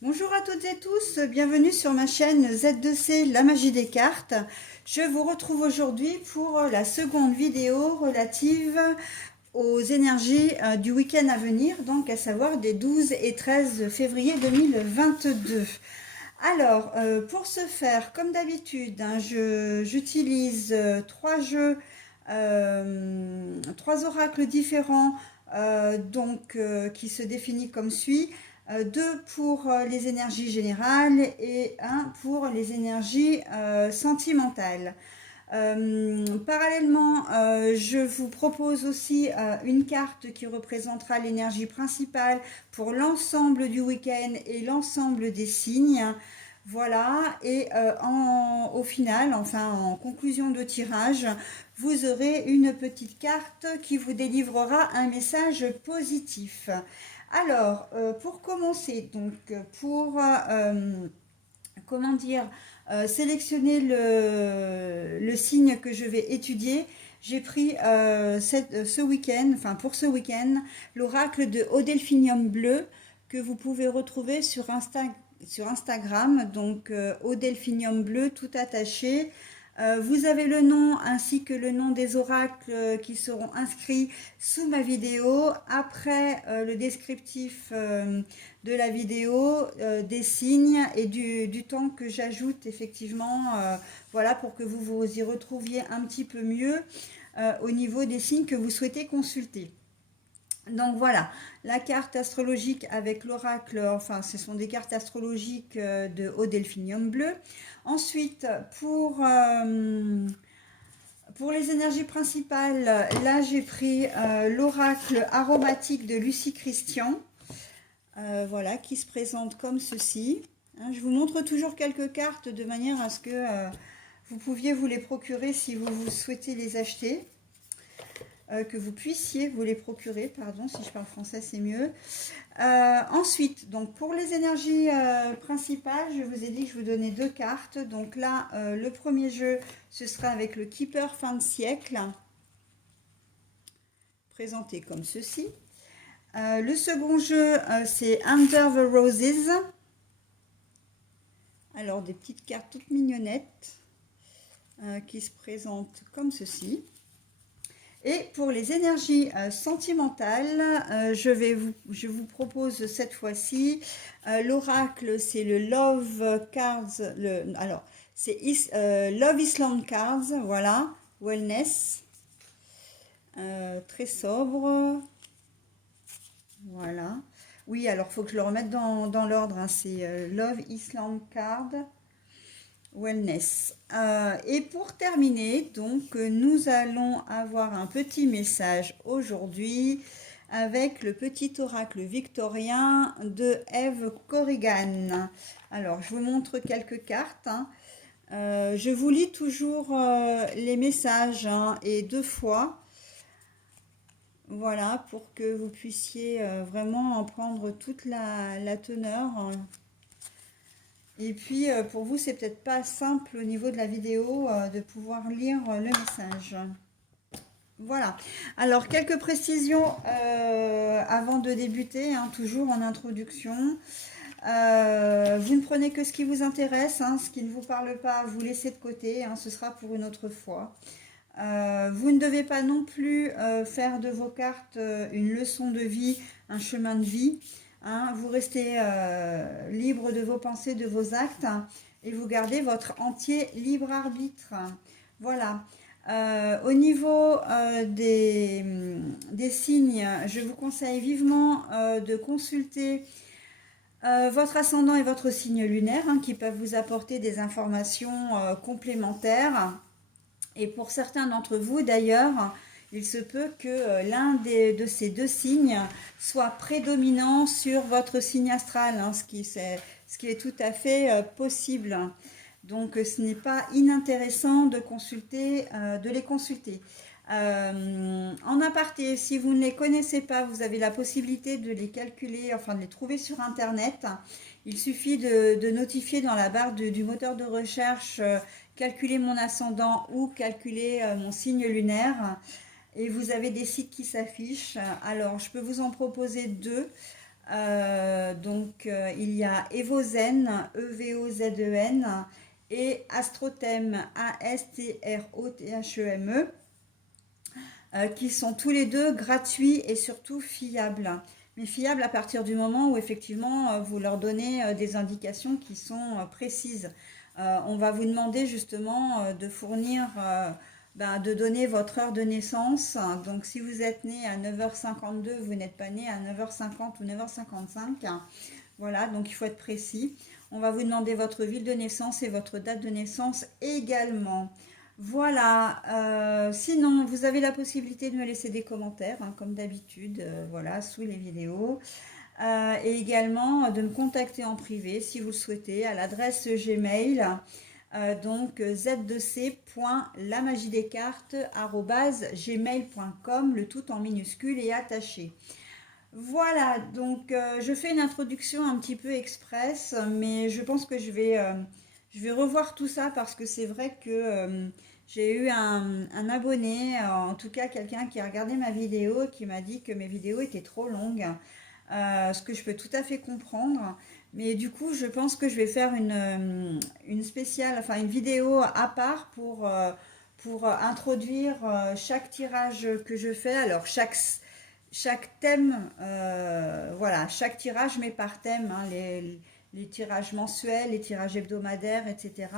Bonjour à toutes et tous, bienvenue sur ma chaîne Z2C, la magie des cartes. Je vous retrouve aujourd'hui pour la seconde vidéo relative aux énergies du week-end à venir, donc à savoir des 12 et 13 février 2022. Alors, pour ce faire, comme d'habitude, j'utilise trois jeux, trois oracles différents, qui se définissent comme suit. Deux pour les énergies générales et un pour les énergies sentimentales. Parallèlement, je vous propose aussi une carte qui représentera l'énergie principale pour l'ensemble du week-end et l'ensemble des signes. Voilà, et au final, enfin en conclusion de tirage, vous aurez une petite carte qui vous délivrera un message positif. Alors, pour commencer, donc comment dire, sélectionner le signe que je vais étudier, j'ai pris ce week-end, enfin pour ce week-end, l'oracle de Odelphinium bleu que vous pouvez retrouver sur Instagram, donc Odelphinium bleu tout attaché. Vous avez le nom ainsi que le nom des oracles qui seront inscrits sous ma vidéo. Après le descriptif de la vidéo, des signes et du temps que j'ajoute effectivement, voilà, pour que vous vous y retrouviez un petit peu mieux au niveau des signes que vous souhaitez consulter. Donc voilà, la carte astrologique avec l'oracle, enfin ce sont des cartes astrologiques de Haut Delphinium bleu. Ensuite, pour les énergies principales, là j'ai pris l'oracle aromatique de Lucie Christian, voilà, qui se présente comme ceci. Hein, je vous montre toujours quelques cartes de manière à ce que vous pouviez vous les procurer si vous souhaitez les acheter. Que vous puissiez vous les procurer, pardon, si je parle français c'est mieux. Ensuite, donc pour les énergies principales, je vous ai dit que je vous donnais deux cartes. Donc là, le premier jeu, ce sera avec le Keeper fin de siècle, présenté comme ceci. Le second jeu, c'est Under the Roses. Alors des petites cartes toutes mignonnettes qui se présentent comme ceci. Et pour les énergies sentimentales, je vous propose cette fois-ci l'oracle, c'est le Love Cards, alors c'est Love Island Cards, voilà, Wellness, très sobre, voilà. Oui, alors il faut que je le remette dans l'ordre, hein, c'est Love Island Card, Wellness. Et pour terminer, donc, nous allons avoir un petit message aujourd'hui avec le petit oracle victorien de Eve Corrigan. Alors, je vous montre quelques cartes. Hein. Je vous lis toujours les messages hein, et deux fois. Voilà, pour que vous puissiez vraiment en prendre toute la teneur. Et puis, pour vous, c'est peut-être pas simple au niveau de la vidéo de pouvoir lire le message. Voilà. Alors, quelques précisions avant de débuter, hein, toujours en introduction. Vous ne prenez que ce qui vous intéresse, hein, ce qui ne vous parle pas, vous laissez de côté, hein, ce sera pour une autre fois. Vous ne devez pas non plus faire de vos cartes une leçon de vie, un chemin de vie. Hein, vous restez libre de vos pensées, de vos actes et vous gardez votre entier libre arbitre. Voilà. Au niveau des signes, je vous conseille vivement de consulter votre ascendant et votre signe lunaire hein, qui peuvent vous apporter des informations complémentaires. Et pour certains d'entre vous d'ailleurs, il se peut que l'un de ces deux signes soit prédominant sur votre signe astral, hein, ce qui est tout à fait possible. Donc ce n'est pas inintéressant de les consulter. En aparté, si vous ne les connaissez pas, vous avez la possibilité de les calculer, enfin de les trouver sur internet. Il suffit de notifier dans la barre du moteur de recherche calculer mon ascendant ou calculer mon signe lunaire et vous avez des sites qui s'affichent. Alors je peux vous en proposer deux. Il y a Evozen, Evozen, et Astrothème, Astrotheme, qui sont tous les deux gratuits et surtout fiables. Mais fiables à partir du moment où effectivement vous leur donnez des indications qui sont précises. On va vous demander justement de fournir, de donner votre heure de naissance. Donc si vous êtes né à 9h52, vous n'êtes pas né à 9h50 ou 9h55. Voilà, donc il faut être précis. On va vous demander votre ville de naissance et votre date de naissance également. Voilà, sinon vous avez la possibilité de me laisser des commentaires, hein, comme d'habitude, voilà, sous les vidéos. Et également de me contacter en privé si vous le souhaitez à l'adresse Gmail, z2c.lamagiedescartes@gmail.com, le tout en minuscule et attaché. Voilà, donc je fais une introduction un petit peu express, mais je pense que je vais revoir tout ça parce que c'est vrai que j'ai eu un abonné, en tout cas quelqu'un qui a regardé ma vidéo, qui m'a dit que mes vidéos étaient trop longues, ce que je peux tout à fait comprendre. Mais du coup, je pense que je vais faire une spéciale, enfin une vidéo à part pour introduire chaque tirage que je fais. Alors chaque thème, voilà, chaque tirage, mais par thème, hein, les tirages mensuels, les tirages hebdomadaires, etc.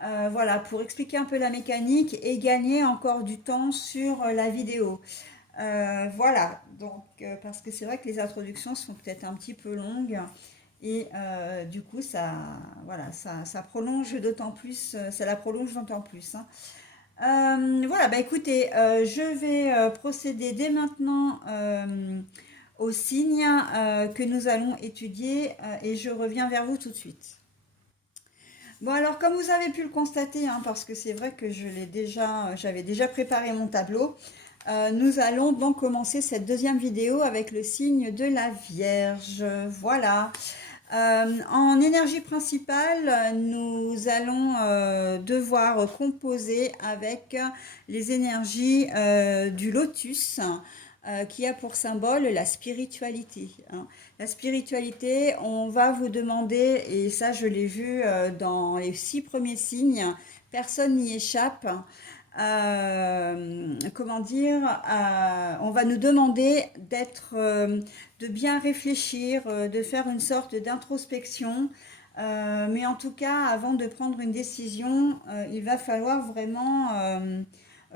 Voilà, pour expliquer un peu la mécanique et gagner encore du temps sur la vidéo. Voilà, donc parce que c'est vrai que les introductions sont peut-être un petit peu longues et du coup voilà, ça prolonge d'autant plus, ça la prolonge d'autant plus, hein. Voilà, bah écoutez, je vais procéder dès maintenant aux signes que nous allons étudier et je reviens vers vous tout de suite. Bon alors comme vous avez pu le constater, hein, parce que c'est vrai que j'avais déjà préparé mon tableau, nous allons donc commencer cette deuxième vidéo avec le signe de la Vierge. Voilà. En énergie principale, nous allons devoir composer avec les énergies du lotus, qui a pour symbole la spiritualité, hein. La spiritualité, on va vous demander, et ça je l'ai vu dans les 6 premiers signes, personne n'y échappe. Comment dire, on va nous demander de bien réfléchir, de faire une sorte d'introspection. Mais en tout cas, avant de prendre une décision, il va falloir vraiment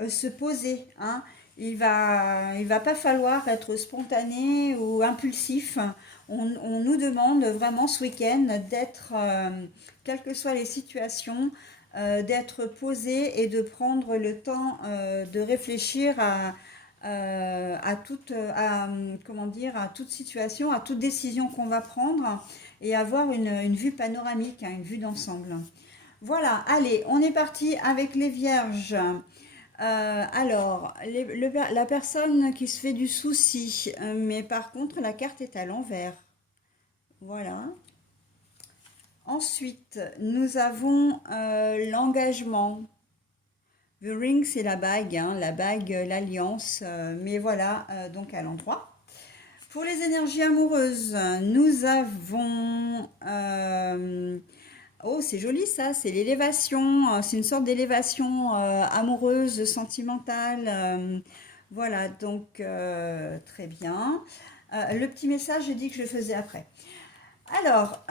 se poser, hein. Il va pas falloir être spontané ou impulsif. On nous demande vraiment ce week-end d'être, quelles que soient les situations, d'être posé et de prendre le temps de réfléchir comment dire, à toute situation, à toute décision qu'on va prendre et avoir une vue panoramique, hein, une vue d'ensemble. Voilà, allez, on est parti avec les vierges. Alors, la personne qui se fait du souci, mais par contre la carte est à l'envers. Voilà. Ensuite, nous avons l'engagement. The ring, c'est la bague, hein, l'alliance, mais voilà, donc à l'endroit. Pour les énergies amoureuses, nous avons... oh, c'est joli ça, c'est l'élévation, c'est une sorte d'élévation amoureuse, sentimentale. Voilà, donc très bien. Le petit message, j'ai dit que je le faisais après. Alors,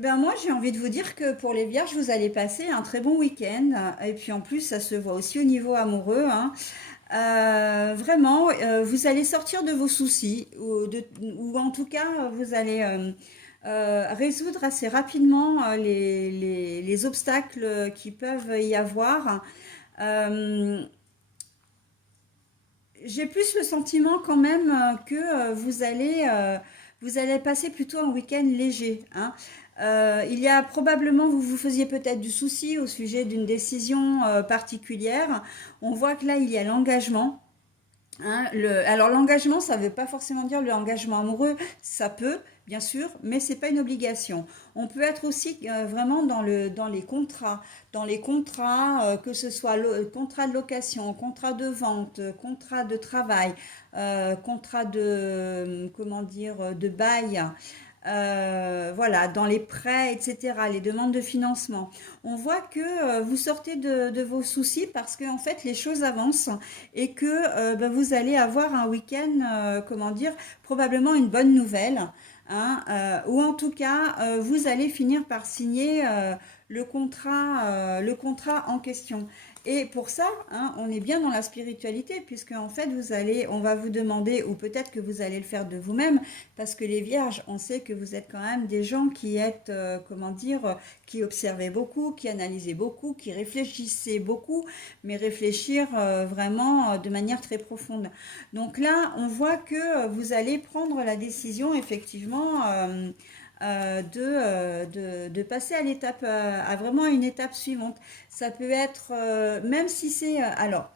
moi j'ai envie de vous dire que pour les vierges, vous allez passer un très bon week-end. Et puis en plus, ça se voit aussi au niveau amoureux, hein. Vraiment, vous allez sortir de vos soucis, ou en tout cas, vous allez résoudre assez rapidement les obstacles qui peuvent y avoir. J'ai plus le sentiment quand même que vous allez passer plutôt un week-end léger, hein. Il y a probablement, vous vous faisiez peut-être du souci au sujet d'une décision particulière. On voit que là, il y a l'engagement. Hein, alors l'engagement, ça ne veut pas forcément dire l'engagement amoureux, ça peut, bien sûr, mais c'est pas une obligation. On peut être aussi vraiment dans les contrats, que ce soit contrat de location, contrat de vente, contrat de travail, contrat de, comment dire, de bail. Voilà, dans les prêts, etc., les demandes de financement. On voit que vous sortez de vos soucis parce que en fait les choses avancent et que ben, vous allez avoir un week-end, comment dire, probablement une bonne nouvelle, hein, ou en tout cas vous allez finir par signer le contrat en question. Et pour ça, hein, on est bien dans la spiritualité, puisque en fait, on va vous demander, ou peut-être que vous allez le faire de vous-même, parce que les vierges, on sait que vous êtes quand même des gens qui êtes, comment dire, qui observaient beaucoup, qui analysaient beaucoup, qui réfléchissaient beaucoup, mais réfléchir vraiment de manière très profonde. Donc là, on voit que vous allez prendre la décision, effectivement, de passer à l'étape, à vraiment une étape suivante. Ça peut être, même si c'est, alors,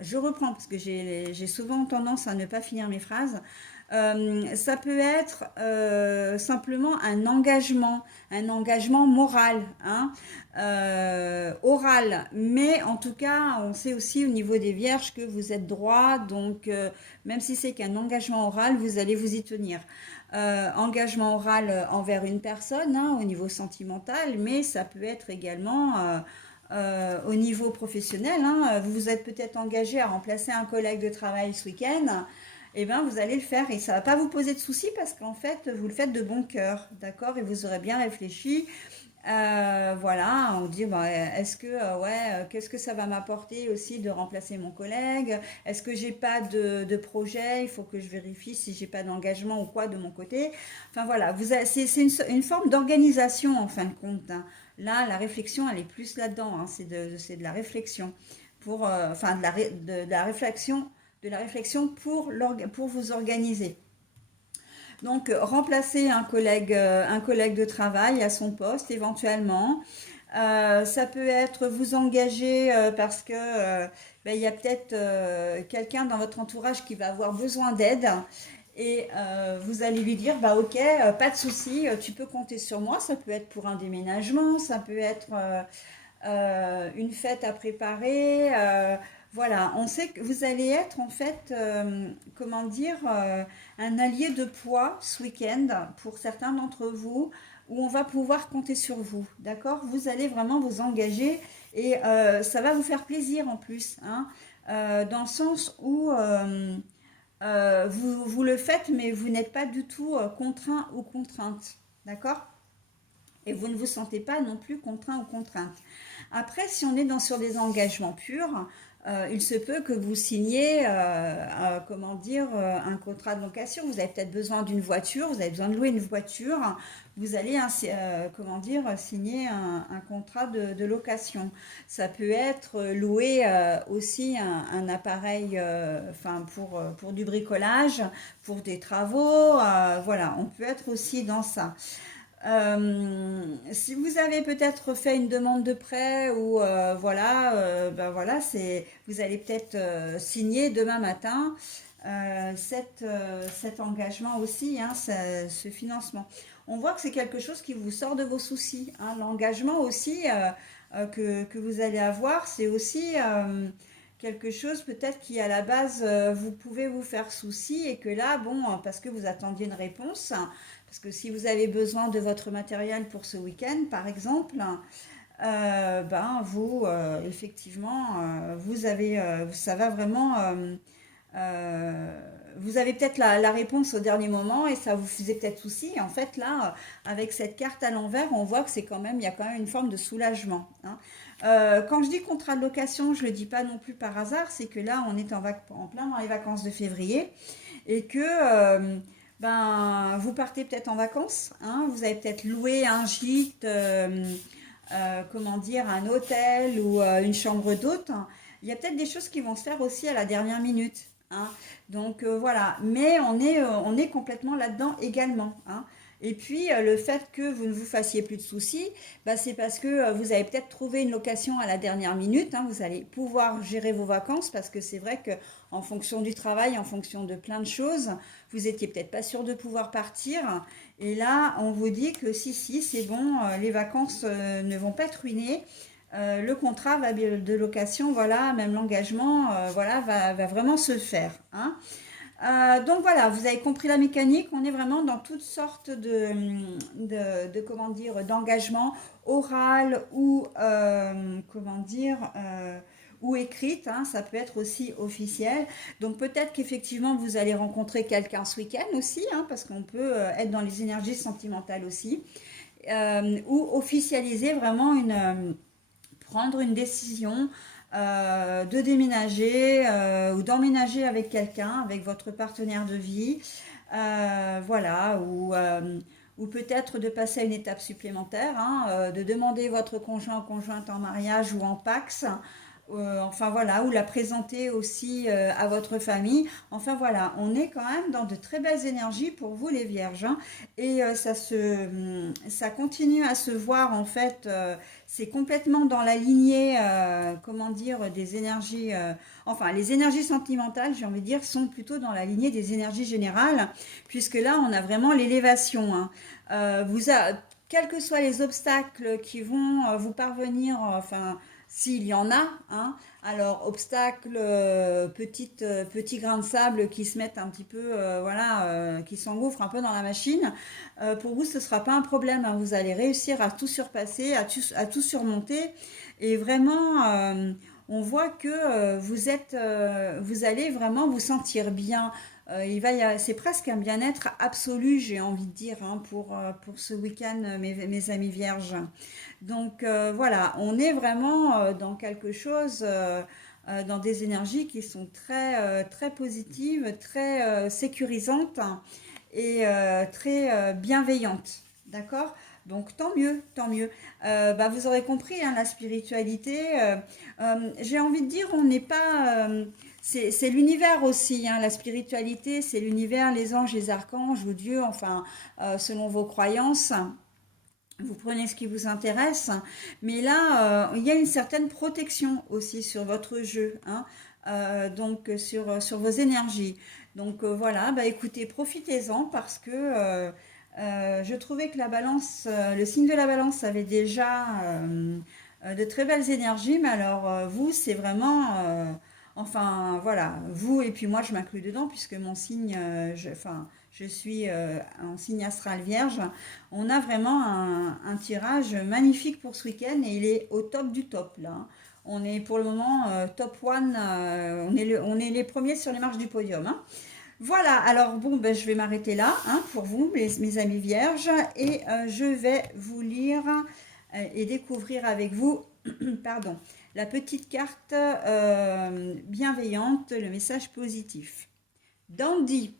je reprends parce que j'ai souvent tendance à ne pas finir mes phrases. Ça peut être simplement un engagement moral, hein, oral. Mais en tout cas, on sait aussi au niveau des vierges que vous êtes droit, donc même si c'est qu'un engagement oral, vous allez vous y tenir. Engagement oral envers une personne, hein, au niveau sentimental, mais ça peut être également au niveau professionnel. Hein. Vous vous êtes peut-être engagé à remplacer un collègue de travail ce week-end. Eh bien, vous allez le faire et ça ne va pas vous poser de soucis parce qu'en fait, vous le faites de bon cœur, d'accord? Et vous aurez bien réfléchi. Voilà, on dit, bah, est-ce que, ouais, qu'est-ce que ça va m'apporter aussi de remplacer mon collègue? Est-ce que j'ai pas de projet? Il faut que je vérifie si j'ai pas d'engagement ou quoi de mon côté. Enfin voilà, c'est une forme d'organisation en fin de compte, hein. Là, la réflexion, elle est plus là-dedans, hein. C'est de la réflexion pour, enfin, de la réflexion, pour vous organiser. Donc, remplacer un collègue de travail à son poste éventuellement. Ça peut être vous engager parce que ben, il y a peut-être quelqu'un dans votre entourage qui va avoir besoin d'aide et vous allez lui dire bah ok, pas de souci, tu peux compter sur moi. Ça peut être pour un déménagement, ça peut être une fête à préparer. Voilà, on sait que vous allez être en fait, comment dire, un allié de poids ce week-end pour certains d'entre vous, où on va pouvoir compter sur vous, d'accord? Vous allez vraiment vous engager et ça va vous faire plaisir en plus, hein, dans le sens où vous le faites, mais vous n'êtes pas du tout contraint ou contrainte, d'accord? Et vous ne vous sentez pas non plus contraint ou contrainte. Après, si on est sur des engagements purs, il se peut que vous signiez, comment dire, un contrat de location. Vous avez peut-être besoin d'une voiture, vous avez besoin de louer une voiture. Vous allez, comment dire, signer un contrat de location. Ça peut être louer aussi un appareil, enfin pour du bricolage, pour des travaux. Voilà, on peut être aussi dans ça. Si vous avez peut-être fait une demande de prêt ou voilà, ben voilà, vous allez peut-être signer demain matin cet engagement aussi, hein, ce financement. On voit que c'est quelque chose qui vous sort de vos soucis, hein. L'engagement aussi que vous allez avoir, c'est aussi quelque chose peut-être qui à la base vous pouvez vous faire souci et que là, bon, parce que vous attendiez une réponse, parce que si vous avez besoin de votre matériel pour ce week-end, par exemple, ben vous, effectivement, vous avez, ça va vraiment, euh, vous avez peut-être la réponse au dernier moment et ça vous faisait peut-être souci. Et en fait, là, avec cette carte à l'envers, on voit que c'est quand même, il y a quand même une forme de soulagement, hein. Quand je dis contrat de location, je ne le dis pas non plus par hasard, c'est que là, on est en plein dans les vacances de février et que ben, vous partez peut-être en vacances, hein, vous avez peut-être loué un gîte, comment dire, un hôtel ou une chambre d'hôte. Il y a peut-être des choses qui vont se faire aussi à la dernière minute, hein. Donc voilà, mais on est complètement là-dedans également, hein. Et puis, le fait que vous ne vous fassiez plus de soucis, bah, c'est parce que vous avez peut-être trouvé une location à la dernière minute, hein. Vous allez pouvoir gérer vos vacances parce que c'est vrai que en fonction du travail, en fonction de plein de choses, vous étiez peut-être pas sûr de pouvoir partir. Et là, on vous dit que si, c'est bon, les vacances ne vont pas être ruinées. Le contrat de location, voilà, même l'engagement, voilà, va vraiment se faire, hein. Donc voilà, vous avez compris la mécanique. On est vraiment dans toutes sortes comment dire, d'engagement oral ou comment dire ou écrite, hein, ça peut être aussi officiel. Donc peut-être qu'effectivement vous allez rencontrer quelqu'un ce week-end aussi, hein, parce qu'on peut être dans les énergies sentimentales aussi, ou officialiser vraiment prendre une décision de déménager ou d'emménager avec quelqu'un, avec votre partenaire de vie, voilà, ou peut-être de passer à une étape supplémentaire, hein, de demander votre conjoint ou conjointe en mariage ou en Pacs, enfin voilà, ou la présenter aussi à votre famille. Enfin voilà, on est quand même dans de très belles énergies pour vous les vierges, hein. Et ça continue à se voir en fait, c'est complètement dans la lignée, comment dire, des énergies, enfin les énergies sentimentales, j'ai envie de dire, sont plutôt dans la lignée des énergies générales, puisque là on a vraiment l'élévation, hein. Quels que soient les obstacles qui vont vous parvenir, enfin s'il y en a, hein, alors obstacles, petits grains de sable qui se mettent un petit peu, voilà, qui s'engouffrent un peu dans la machine, pour vous ce ne sera pas un problème, hein. Vous allez réussir à tout surpasser, à tout surmonter, et vraiment on voit que vous allez vraiment vous sentir bien. C'est presque un bien-être absolu, j'ai envie de dire, hein, pour ce week-end, mes amis vierges. Donc voilà, on est vraiment dans quelque chose, dans des énergies qui sont très positives, très sécurisantes, hein, et très bienveillantes. D'accord? Donc tant mieux, tant mieux. Bah, vous aurez compris, hein, la spiritualité, j'ai envie de dire, on n'est pas... c'est l'univers aussi, hein, la spiritualité, c'est l'univers, les anges, les archanges ou Dieu, enfin, selon vos croyances. Vous prenez ce qui vous intéresse, mais là, il y a une certaine protection aussi sur votre jeu, hein, donc sur vos énergies. Donc voilà, bah écoutez, profitez-en parce que je trouvais que la balance, le signe de la balance avait déjà de très belles énergies, mais alors vous, c'est vraiment, enfin voilà, vous et puis moi, je m'inclus dedans puisque mon signe, enfin, je suis en signe astral vierge. On a vraiment un tirage magnifique pour ce week-end et il est au top du top là, hein. On est pour le moment top one, on est les premiers sur les marches du podium, hein. Voilà, alors bon, ben, je vais m'arrêter là, hein, pour vous, mes amis vierges, et je vais vous lire et découvrir avec vous, pardon, la petite carte bienveillante, le message positif. Dandy,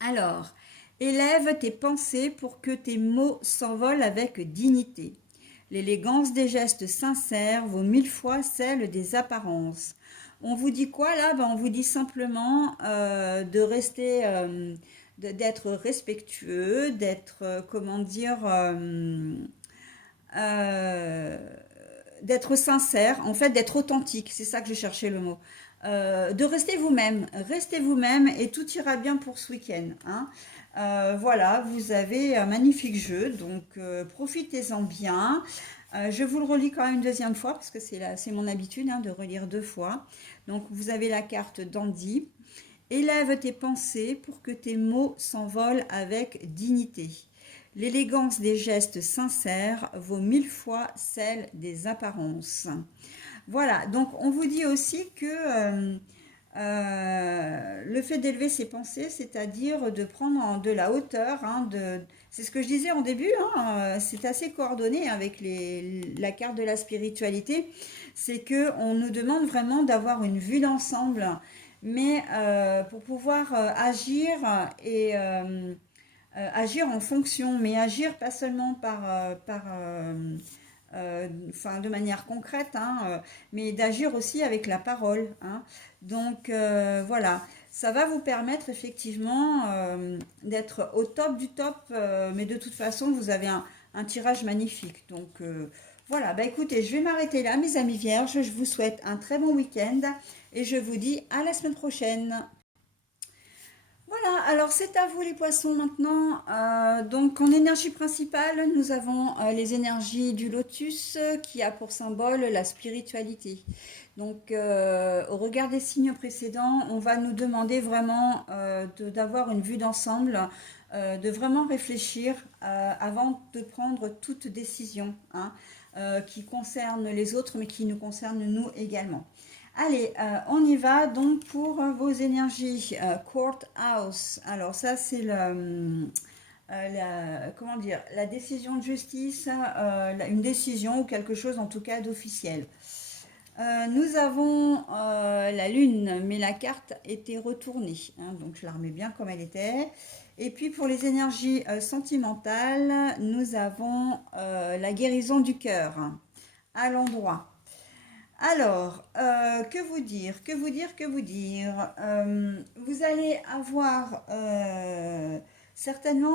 alors, élève tes pensées pour que tes mots s'envolent avec dignité. L'élégance des gestes sincères vaut 1000 fois celle des apparences. On vous dit quoi là? Ben, on vous dit simplement de rester, d'être respectueux, d'être, comment dire, euh, d'être sincère, en fait d'être authentique, c'est ça que je cherchais le mot. De restez vous-même et tout ira bien pour ce week-end, hein. Voilà, vous avez un magnifique jeu, donc profitez-en bien. Je vous le relis quand même une deuxième fois parce que c'est mon habitude, hein, de relire deux fois. Donc vous avez la carte Dandy. Élève tes pensées pour que tes mots s'envolent avec dignité. L'élégance des gestes sincères vaut 1000 fois celle des apparences. Voilà, donc on vous dit aussi que le fait d'élever ses pensées, c'est-à-dire de prendre de la hauteur, hein, c'est ce que je disais en début, hein, c'est assez coordonné avec la carte de la spiritualité, c'est que on nous demande vraiment d'avoir une vue d'ensemble, mais pour pouvoir agir et agir en fonction, mais agir pas seulement enfin, de manière concrète, hein, mais d'agir aussi avec la parole, hein. Donc voilà, ça va vous permettre effectivement d'être au top du top, mais de toute façon, vous avez un tirage magnifique. Donc voilà, bah écoutez, je vais m'arrêter là, mes amis vierges. Je vous souhaite un très bon week-end et je vous dis à la semaine prochaine. Voilà, alors c'est à vous les poissons maintenant. Donc en énergie principale, nous avons les énergies du lotus qui a pour symbole la spiritualité. Donc au regard des signes précédents, on va nous demander vraiment d'avoir une vue d'ensemble, de vraiment réfléchir avant de prendre toute décision, hein, qui concerne les autres mais qui nous concerne nous également. Allez, on y va donc pour vos énergies. Court House. Alors ça c'est comment dire, la décision de justice, une décision ou quelque chose en tout cas d'officiel. Nous avons la lune, mais la carte était retournée, hein, donc je la remets bien comme elle était. Et puis pour les énergies sentimentales, nous avons la guérison du cœur, hein, à l'endroit. Alors, que vous dire, que vous dire, que vous dire. Vous allez avoir certainement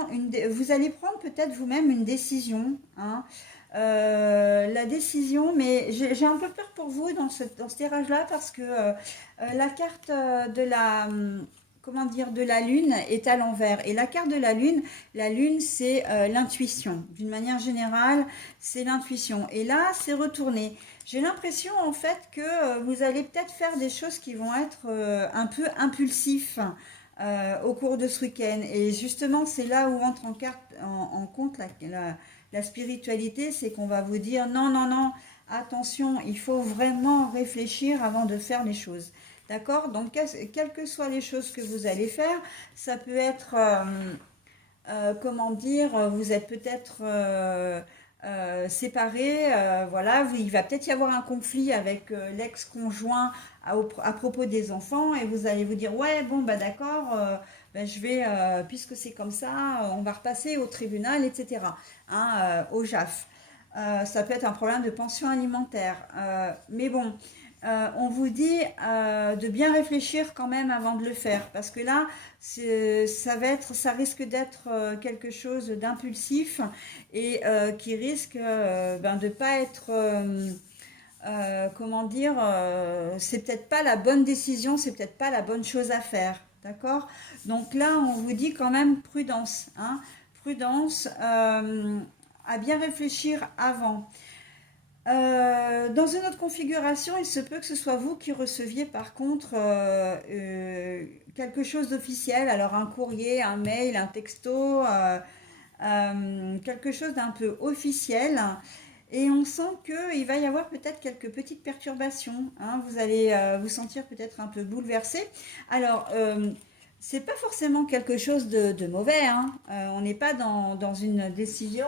vous allez prendre peut-être vous-même une décision, hein. La décision, mais j'ai un peu peur pour vous dans ce tirage-là parce que la carte de comment dire, de la lune est à l'envers. Et la carte de la lune c'est l'intuition. D'une manière générale, c'est l'intuition. Et là, c'est retourné. J'ai l'impression en fait que vous allez peut-être faire des choses qui vont être un peu impulsifs au cours de ce week-end. Et justement, c'est là où entre en compte la spiritualité, c'est qu'on va vous dire non, non, non, attention, il faut vraiment réfléchir avant de faire les choses. D'accord? Donc, quelles que soient les choses que vous allez faire, ça peut être comment dire, vous êtes peut-être séparés, voilà, il va peut-être y avoir un conflit avec l'ex-conjoint à propos des enfants et vous allez vous dire, ouais, bon, bah d'accord, ben, je vais, puisque c'est comme ça, on va repasser au tribunal, etc., hein, au JAF. Ça peut être un problème de pension alimentaire. Mais bon, on vous dit de bien réfléchir quand même avant de le faire, parce que là, ça risque d'être quelque chose d'impulsif et qui risque ben, de pas être, comment dire, c'est peut-être pas la bonne décision, c'est peut-être pas la bonne chose à faire, d'accord? Donc là, on vous dit quand même prudence, hein, prudence, à bien réfléchir avant. Dans une autre configuration, il se peut que ce soit vous qui receviez par contre quelque chose d'officiel, alors un courrier, un mail, un texto, quelque chose d'un peu officiel. Et on sent qu'il va y avoir peut-être quelques petites perturbations, hein. Vous allez vous sentir peut-être un peu bouleversé. Alors, c'est pas forcément quelque chose de mauvais, hein. On n'est pas dans une décision,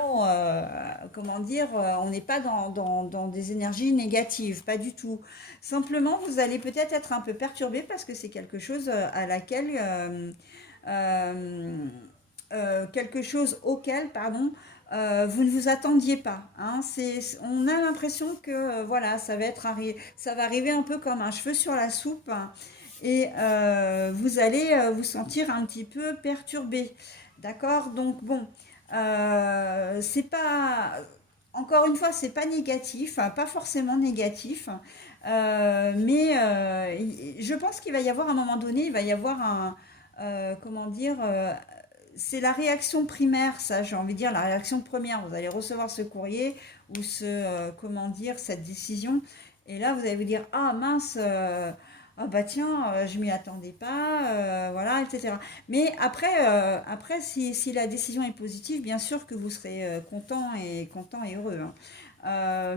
comment dire, on n'est pas dans des énergies négatives, pas du tout. Simplement, vous allez peut-être être un peu perturbé parce que c'est quelque chose à laquelle, euh, quelque chose auquel, pardon, vous ne vous attendiez pas, hein. On a l'impression que voilà, ça va arriver un peu comme un cheveu sur la soupe, hein, et vous allez vous sentir un petit peu perturbé. D'accord? Donc bon, c'est pas, encore une fois, c'est pas négatif, hein, pas forcément négatif, mais je pense qu'il va y avoir à un moment donné, il va y avoir comment dire, c'est la réaction primaire, ça, j'ai envie de dire, la réaction première. Vous allez recevoir ce courrier ou comment dire, cette décision. Et là, vous allez vous dire, ah mince, ah bah tiens, je m'y attendais pas, voilà, etc. Mais après si la décision est positive, bien sûr que vous serez content et heureux, hein.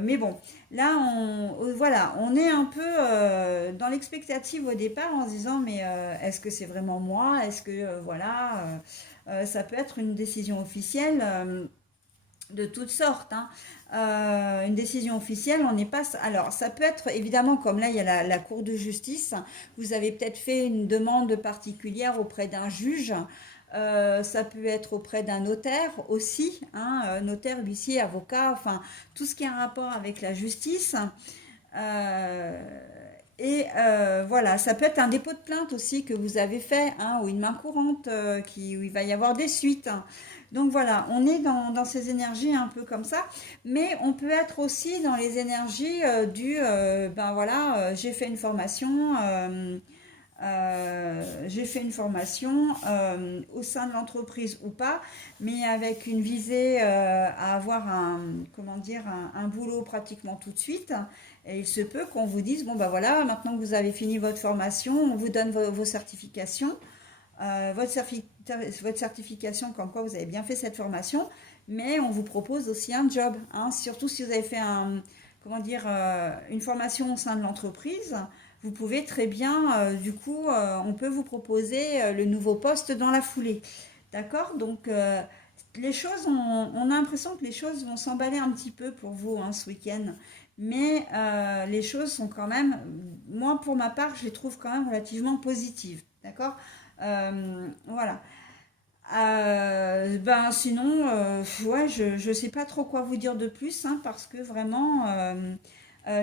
Mais bon, là, voilà, on est un peu dans l'expectative au départ en se disant, mais est-ce que c'est vraiment moi? Est-ce que, voilà, ça peut être une décision officielle de toutes sortes, hein. Une décision officielle, on n'est pas. Alors, ça peut être évidemment, comme là, il y a la Cour de justice. Vous avez peut-être fait une demande particulière auprès d'un juge. Ça peut être auprès d'un notaire aussi, hein, notaire, huissier, avocat, enfin, tout ce qui a un rapport avec la justice. Euh, Et voilà, ça peut être un dépôt de plainte aussi que vous avez fait, hein, ou une main courante où il va y avoir des suites, hein. Donc voilà, on est dans ces énergies un peu comme ça, mais on peut être aussi dans les énergies ben voilà, j'ai fait une formation au sein de l'entreprise ou pas, mais avec une visée à avoir comment dire, un boulot pratiquement tout de suite. Et il se peut qu'on vous dise, bon ben voilà, maintenant que vous avez fini votre formation, on vous donne vos certifications, votre certification comme quoi vous avez bien fait cette formation, mais on vous propose aussi un job, hein, surtout si vous avez fait comment dire, une formation au sein de l'entreprise. Vous pouvez très bien, du coup, on peut vous proposer le nouveau poste dans la foulée. D'accord? Donc, les choses, on a l'impression que les choses vont s'emballer un petit peu pour vous, hein, ce week-end. Mais les choses sont quand même, moi pour ma part, je les trouve quand même relativement positives. D'accord? Voilà. Ben sinon, ouais, je sais pas trop quoi vous dire de plus, hein, parce que vraiment,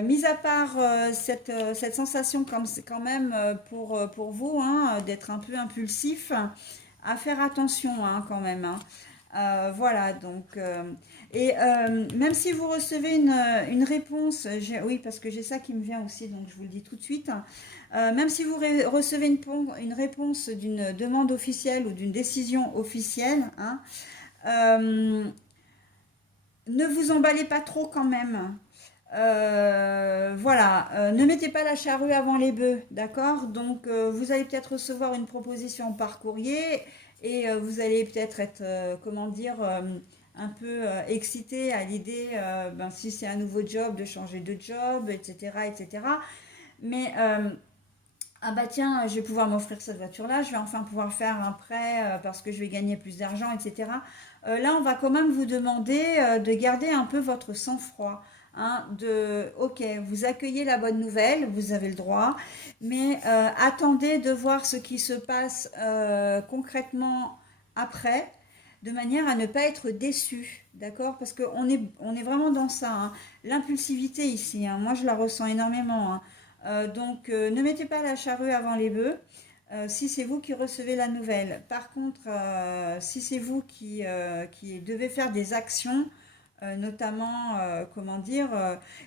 mis à part cette sensation comme c'est quand même pour vous, hein, d'être un peu impulsif, à faire attention, hein, quand même, hein. Voilà, donc, même si vous recevez une réponse, oui, parce que j'ai ça qui me vient aussi, donc je vous le dis tout de suite, hein. Même si vous recevez une réponse d'une demande officielle ou d'une décision officielle, hein, euh, ne vous emballez pas trop quand même. Voilà, ne mettez pas la charrue avant les bœufs, d'accord? Donc, vous allez peut-être recevoir une proposition par courrier et vous allez peut-être être, comment dire, un peu excité à l'idée, ben, si c'est un nouveau job, de changer de job, etc., etc. Mais ah bah tiens, je vais pouvoir m'offrir cette voiture-là, je vais enfin pouvoir faire un prêt parce que je vais gagner plus d'argent, etc. Là, on va quand même vous demander de garder un peu votre sang-froid, hein, ok, vous accueillez la bonne nouvelle, vous avez le droit, mais attendez de voir ce qui se passe concrètement après, de manière à ne pas être déçu, d'accord? Parce on est vraiment dans ça, hein. L'impulsivité ici, hein, moi je la ressens énormément, hein. Donc, ne mettez pas la charrue avant les bœufs si c'est vous qui recevez la nouvelle. Par contre, si c'est vous qui devez faire des actions, notamment, comment dire,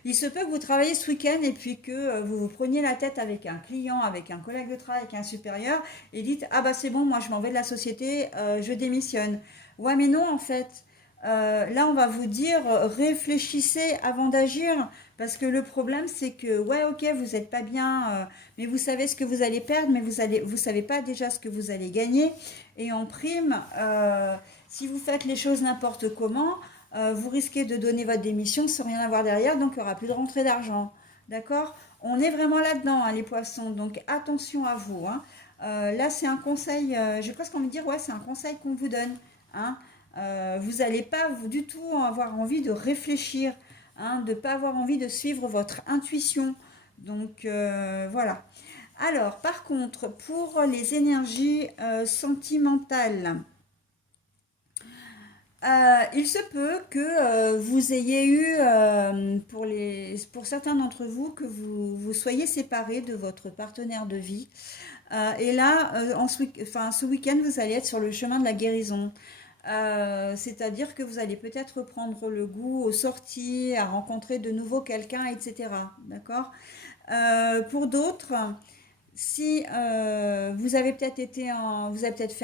il se peut que vous travaillez ce week-end et puis que vous vous preniez la tête avec un client, avec un collègue de travail, avec un supérieur et dites, ah bah c'est bon, moi je m'en vais de la société, je démissionne. Ouais, mais non, en fait. Là, on va vous dire, réfléchissez avant d'agir. Parce que le problème, c'est que, ouais, ok, vous n'êtes pas bien, mais vous savez ce que vous allez perdre, mais vous savez pas déjà ce que vous allez gagner. Et en prime, si vous faites les choses n'importe comment, vous risquez de donner votre démission sans rien avoir derrière, donc il n'y aura plus de rentrée d'argent. D'accord? On est vraiment là-dedans, hein, les poissons, donc attention à vous, hein. Là, c'est un conseil, j'ai presque envie de dire, ouais, c'est un conseil qu'on vous donne, hein. Vous n'allez pas du tout avoir envie de réfléchir, hein, de ne pas avoir envie de suivre votre intuition. Donc voilà. Alors, par contre, pour les énergies sentimentales, il se peut que vous ayez eu, pour certains d'entre vous, que vous soyez séparés de votre partenaire de vie. Et là, ce week-end, vous allez être sur le chemin de la guérison. C'est-à-dire que vous allez peut-être reprendre le goût aux sorties, à rencontrer de nouveau quelqu'un, etc. D'accord? Pour d'autres, si vous avez peut-être fait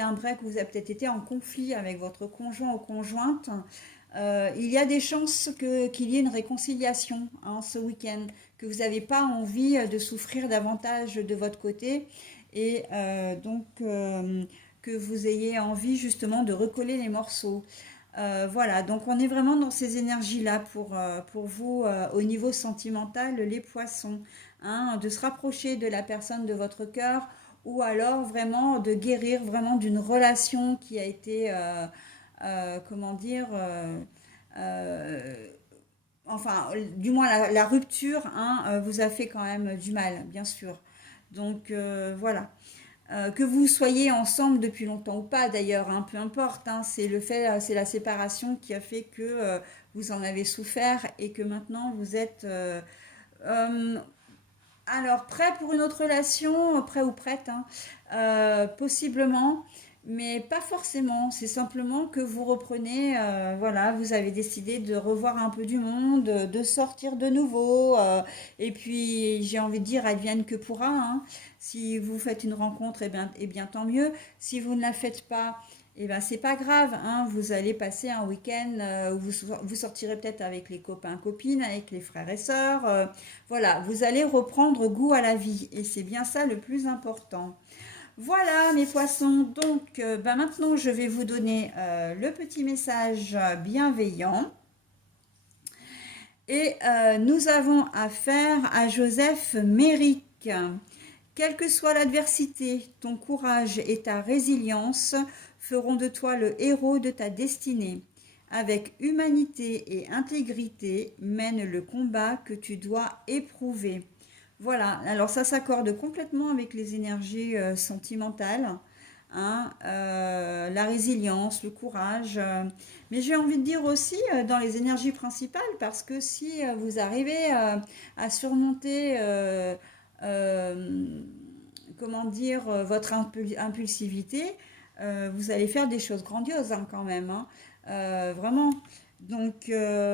un break, vous avez peut-être été en conflit avec votre conjoint ou conjointe, il y a des chances qu'il y ait une réconciliation, hein, ce week-end, que vous n'avez pas envie de souffrir davantage de votre côté et donc que vous ayez envie justement de recoller les morceaux. Voilà, donc on est vraiment dans ces énergies-là pour vous au niveau sentimental, les poissons, hein, de se rapprocher de la personne de votre cœur ou alors vraiment de guérir vraiment d'une relation qui a été, comment dire, euh, enfin, du moins la rupture, hein, vous a fait quand même du mal, bien sûr. Donc voilà. Que vous soyez ensemble depuis longtemps ou pas d'ailleurs, hein, peu importe, hein, c'est le fait, c'est la séparation qui a fait que vous en avez souffert et que maintenant vous êtes, euh, Alors, prêt pour une autre relation, prêt ou prête, hein, possiblement, mais pas forcément. C'est simplement que vous reprenez, voilà, vous avez décidé de revoir un peu du monde, de sortir de nouveau, et puis j'ai envie de dire, advienne que pourra, hein. Si vous faites une rencontre, eh bien tant mieux. Si vous ne la faites pas, eh ben c'est pas grave, hein. Vous allez passer un week-end où vous sortirez peut-être avec les copains, copines, avec les frères et sœurs. Voilà, vous allez reprendre goût à la vie et c'est bien ça le plus important. Voilà mes poissons, donc ben maintenant je vais vous donner le petit message bienveillant et nous avons affaire à Joseph Méric. Quelle que soit l'adversité, ton courage et ta résilience feront de toi le héros de ta destinée. Avec humanité et intégrité, mène le combat que tu dois éprouver. Voilà, alors ça s'accorde complètement avec les énergies sentimentales, hein, la résilience, le courage. Mais j'ai envie de dire aussi dans les énergies principales, parce que si vous arrivez à surmonter, euh, comment dire, votre impulsivité, vous allez faire des choses grandioses hein, quand même, hein. Vraiment. Donc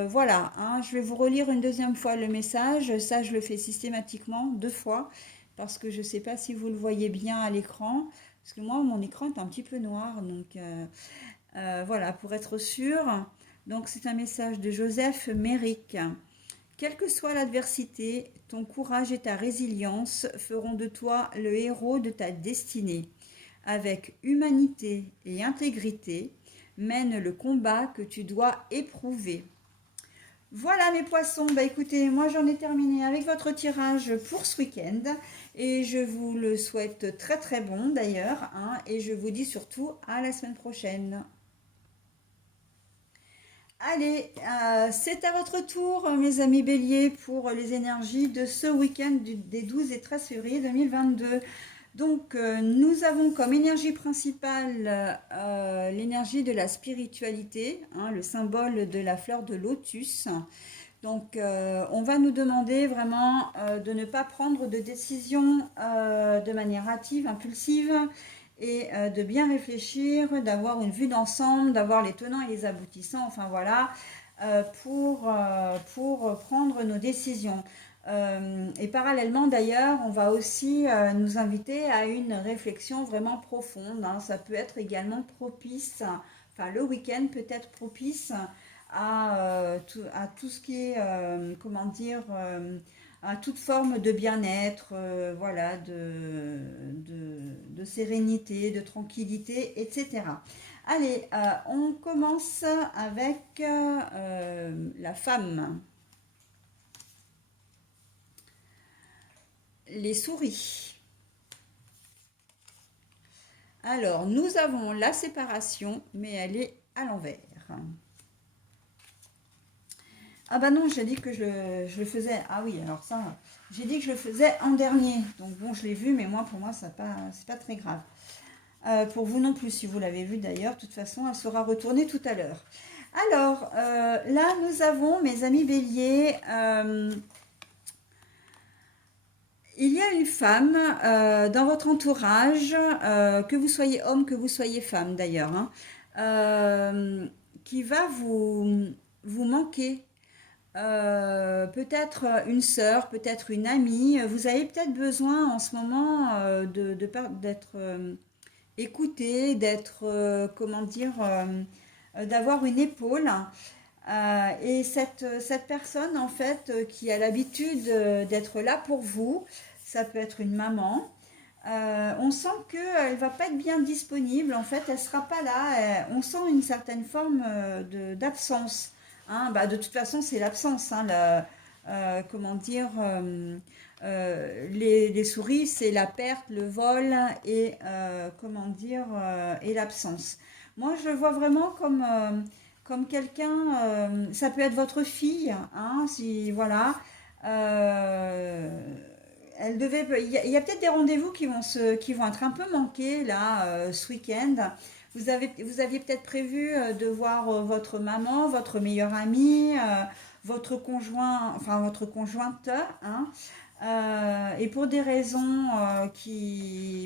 voilà, hein, je vais vous relire une deuxième fois le message. Ça, je le fais systématiquement, 2 fois, parce que je ne sais pas si vous le voyez bien à l'écran. Parce que moi, mon écran est un petit peu noir. Donc voilà, pour être sûr. Donc c'est un message de Joseph Méric. Quelle que soit l'adversité, ton courage et ta résilience feront de toi le héros de ta destinée. Avec humanité et intégrité, mène le combat que tu dois éprouver. Voilà mes poissons, bah écoutez, moi j'en ai terminé avec votre tirage pour ce week-end et je vous le souhaite très très bon d'ailleurs, hein, et je vous dis surtout à la semaine prochaine. Allez, c'est à votre tour mes amis béliers pour les énergies de ce week-end des 12 et 13 février 2022. Donc, nous avons comme énergie principale l'énergie de la spiritualité, hein, le symbole de la fleur de lotus. Donc, on va nous demander vraiment de ne pas prendre de décision de manière hâtive, impulsive, et de bien réfléchir, d'avoir une vue d'ensemble, d'avoir les tenants et les aboutissants, enfin voilà, pour prendre nos décisions. Et parallèlement d'ailleurs, on va aussi nous inviter à une réflexion vraiment profonde, hein. Ça peut être également propice, enfin le week-end peut être propice à tout ce qui est, comment dire, à toute forme de bien-être, voilà, de sérénité, de tranquillité, etc. Allez, on commence avec la femme. Les souris. Alors, nous avons la séparation, mais elle est à l'envers. Ah bah non, j'ai dit que je le faisais. Ah oui, alors ça, j'ai dit que je le faisais en dernier. Donc bon, je l'ai vu, mais moi, pour moi, c'est pas très grave. Pour vous non plus, si vous l'avez vu d'ailleurs. De toute façon, elle sera retournée tout à l'heure. Alors, là, nous avons, mes amis béliers, il y a une femme dans votre entourage, que vous soyez homme, que vous soyez femme d'ailleurs, hein, qui va vous manquer. Peut-être une sœur, peut-être une amie. Vous avez peut-être besoin en ce moment d'être écouté, d'être, comment dire, d'avoir une épaule. Et cette personne, en fait, qui a l'habitude d'être là pour vous, ça peut être une maman. On sent qu'elle ne va pas être bien disponible, en fait, elle ne sera pas là. On sent une certaine forme d'absence. Hein. Bah, de toute façon, c'est l'absence. Hein, comment dire, les souris, c'est la perte, le vol et, comment dire, et l'absence. Moi, je le vois vraiment comme quelqu'un, ça peut être votre fille, hein, si voilà. Euh, il y a peut-être des rendez-vous qui vont être un peu manqués là ce week-end. Vous aviez peut-être prévu de voir votre maman, votre meilleure amie, votre conjoint, enfin votre conjointe, hein. Et pour des raisons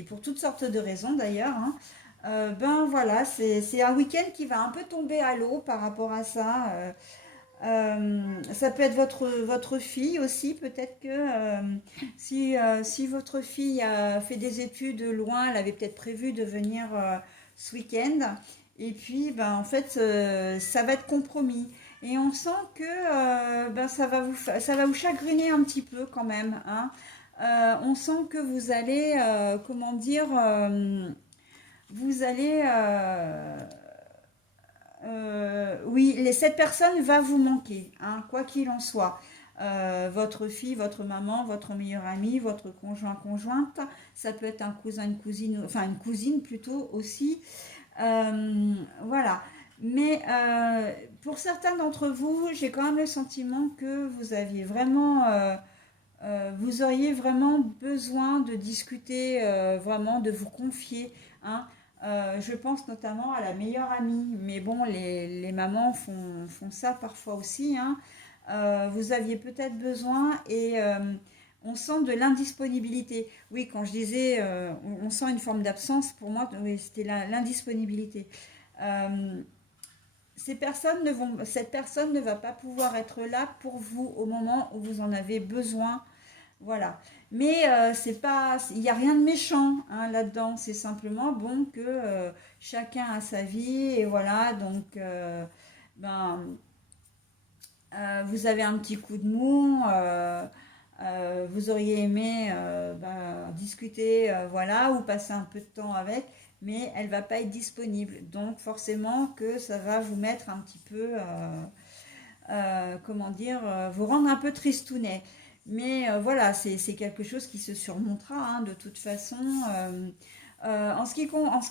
pour toutes sortes de raisons d'ailleurs, hein, ben voilà, c'est un week-end qui va un peu tomber à l'eau par rapport à ça. Ça peut être votre fille aussi, peut-être que si votre fille a fait des études loin, elle avait peut-être prévu de venir ce week-end, et puis ben, en fait ça va être compromis. Et on sent que ben, ça va vous chagriner un petit peu quand même, hein. On sent que vous allez, comment dire, vous allez oui, cette personne va vous manquer, hein, quoi qu'il en soit. Votre fille, votre maman, votre meilleure amie, votre conjoint, conjointe, ça peut être un cousin, une cousine, enfin une cousine plutôt aussi. Voilà. Mais pour certains d'entre vous, j'ai quand même le sentiment que vous auriez vraiment besoin de discuter, vraiment de vous confier, hein. Je pense notamment à la meilleure amie, mais bon, les mamans font ça parfois aussi, hein. Vous aviez peut-être besoin et on sent de l'indisponibilité. Oui, quand je disais on sent une forme d'absence, pour moi, oui, c'était l'indisponibilité. Euh, cette personne ne va pas pouvoir être là pour vous au moment où vous en avez besoin, voilà. Mais c'est pas, il n'y a rien de méchant, hein, là-dedans. C'est simplement bon que chacun a sa vie et voilà. Donc, ben, vous avez un petit coup de mou. Vous auriez aimé ben, discuter, voilà, ou passer un peu de temps avec, mais elle va pas être disponible. Donc, forcément que ça va vous mettre un petit peu comment dire, vous rendre un peu tristounet. Mais voilà, c'est quelque chose qui se surmontera, hein, de toute façon. En ce qui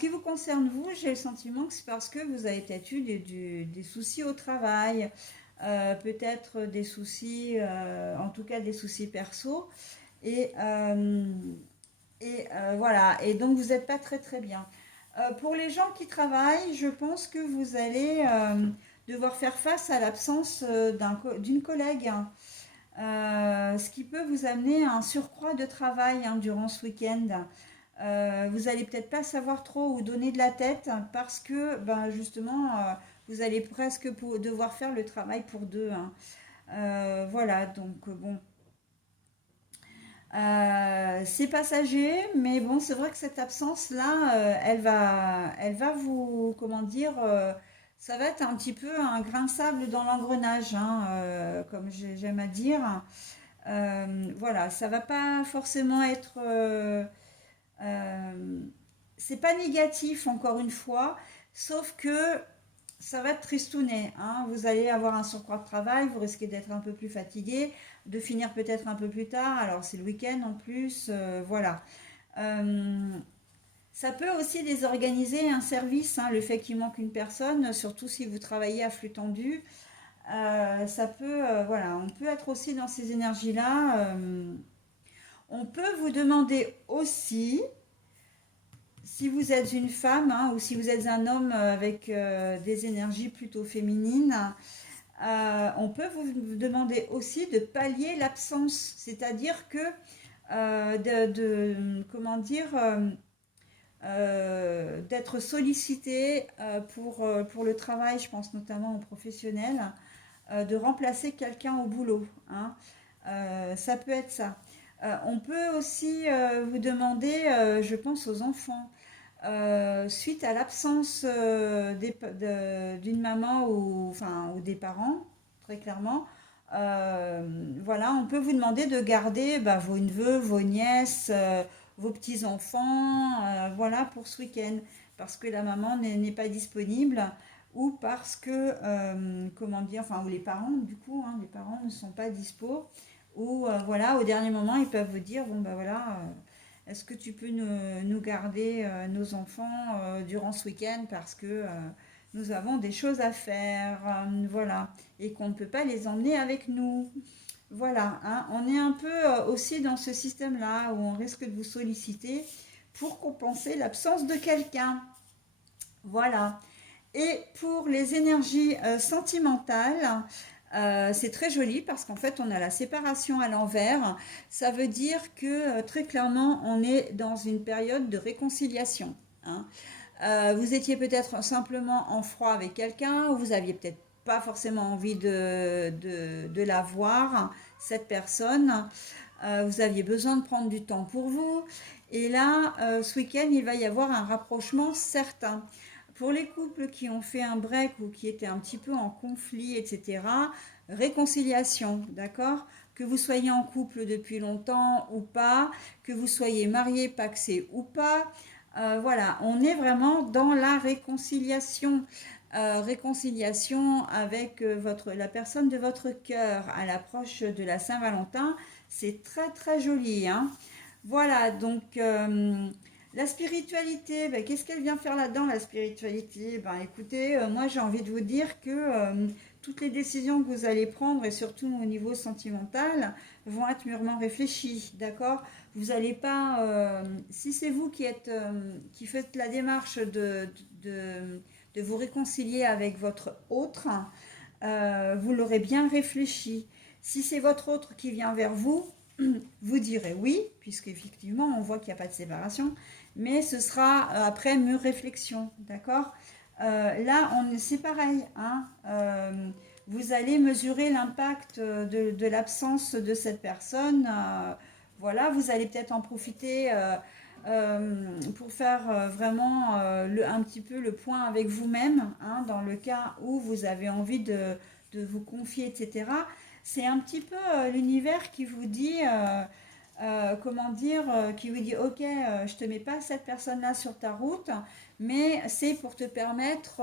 vous concerne, vous, j'ai le sentiment que c'est parce que vous avez peut-être eu des soucis au travail, peut-être des soucis, en tout cas des soucis perso. Et, voilà, et donc vous n'êtes pas très très bien. Pour les gens qui travaillent, je pense que vous allez devoir faire face à l'absence d'une collègue, hein. Ce qui peut vous amener à un surcroît de travail, hein, durant ce week-end. Vous n'allez peut-être pas savoir trop où donner de la tête parce que ben, justement, vous allez presque devoir faire le travail pour deux, hein. Voilà, donc bon, c'est passager, mais bon, c'est vrai que cette absence-là, elle va vous, comment dire, ça va être un petit peu un grain de sable dans l'engrenage, hein, comme j'aime à dire. Voilà, ça va pas forcément être, euh, c'est pas négatif encore une fois, sauf que ça va être tristounet, hein. Vous allez avoir un surcroît de travail, vous risquez d'être un peu plus fatigué, de finir peut-être un peu plus tard. Alors c'est le week-end en plus, voilà. Euh, Ça peut aussi désorganiser un service, hein, le fait qu'il manque une personne, surtout si vous travaillez à flux tendu. Ça peut, voilà, on peut être aussi dans ces énergies-là. On peut vous demander aussi, si vous êtes une femme, hein, ou si vous êtes un homme avec des énergies plutôt féminines, on peut vous demander aussi de pallier l'absence, c'est-à-dire que comment dire, d'être sollicité pour le travail, je pense notamment aux professionnels, de remplacer quelqu'un au boulot, hein. Ça peut être ça. On peut aussi vous demander, je pense aux enfants, suite à l'absence d'une maman ou des parents, très clairement, voilà, on peut vous demander de garder bah, vos neveux, vos nièces, vos petits-enfants, voilà, pour ce week-end, parce que la maman n'est pas disponible ou parce que, comment dire, enfin, ou les parents, du coup, hein, les parents ne sont pas dispo, ou voilà, au dernier moment, ils peuvent vous dire, bon, ben voilà, est-ce que tu peux nous garder nos enfants durant ce week-end parce que nous avons des choses à faire, voilà, et qu'on ne peut pas les emmener avec nous. Voilà, hein, on est un peu aussi dans ce système-là où on risque de vous solliciter pour compenser l'absence de quelqu'un. Voilà. Et pour les énergies sentimentales, C'est très joli parce qu'en fait, on a la séparation à l'envers. Ça veut dire que très clairement, on est dans une période de réconciliation, hein. Vous étiez peut-être simplement en froid avec quelqu'un, ou vous aviez peut-être pas forcément envie de la voir, cette personne. Vous aviez besoin de prendre du temps pour vous. Et là, ce week-end, il va y avoir un rapprochement certain. Pour les couples qui ont fait un break ou qui étaient un petit peu en conflit, etc., réconciliation, d'accord? Que vous soyez en couple depuis longtemps ou pas, que vous soyez marié, pacsé ou pas, voilà, on est vraiment dans la réconciliation. Réconciliation avec la personne de votre cœur à l'approche de la Saint-Valentin. C'est très très joli, hein. Voilà, donc la spiritualité, ben, qu'est-ce qu'elle vient faire là-dedans, la spiritualité? Ben, écoutez, moi j'ai envie de vous dire que toutes les décisions que vous allez prendre, et surtout au niveau sentimental, vont être mûrement réfléchies, d'accord? Vous n'allez pas, si c'est vous qui faites la démarche de, de vous réconcilier avec votre autre, vous l'aurez bien réfléchi. Si c'est votre autre qui vient vers vous, vous direz oui, puisqu'effectivement on voit qu'il n'y a pas de séparation, mais ce sera après mûre réflexion, d'accord? Là, c'est pareil, hein, vous allez mesurer l'impact de l'absence de cette personne. Voilà, vous allez peut-être en profiter pour faire vraiment un petit peu le point avec vous-même, hein, dans le cas où vous avez envie de vous confier, etc. C'est un petit peu l'univers qui vous dit, comment dire, qui vous dit, ok, je te mets pas cette personne-là sur ta route, mais c'est pour te permettre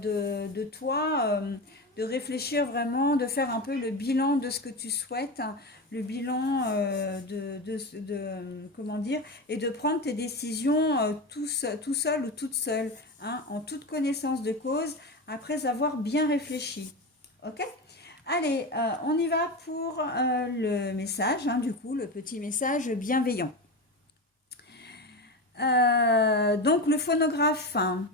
de toi, de réfléchir vraiment, de faire un peu le bilan de ce que tu souhaites, hein, le bilan comment dire, et de prendre tes décisions tout seul ou toute seule, hein, en toute connaissance de cause, après avoir bien réfléchi. Ok? Allez, on y va pour le message, hein, du coup, le petit message bienveillant. Donc, le phonographe, hein,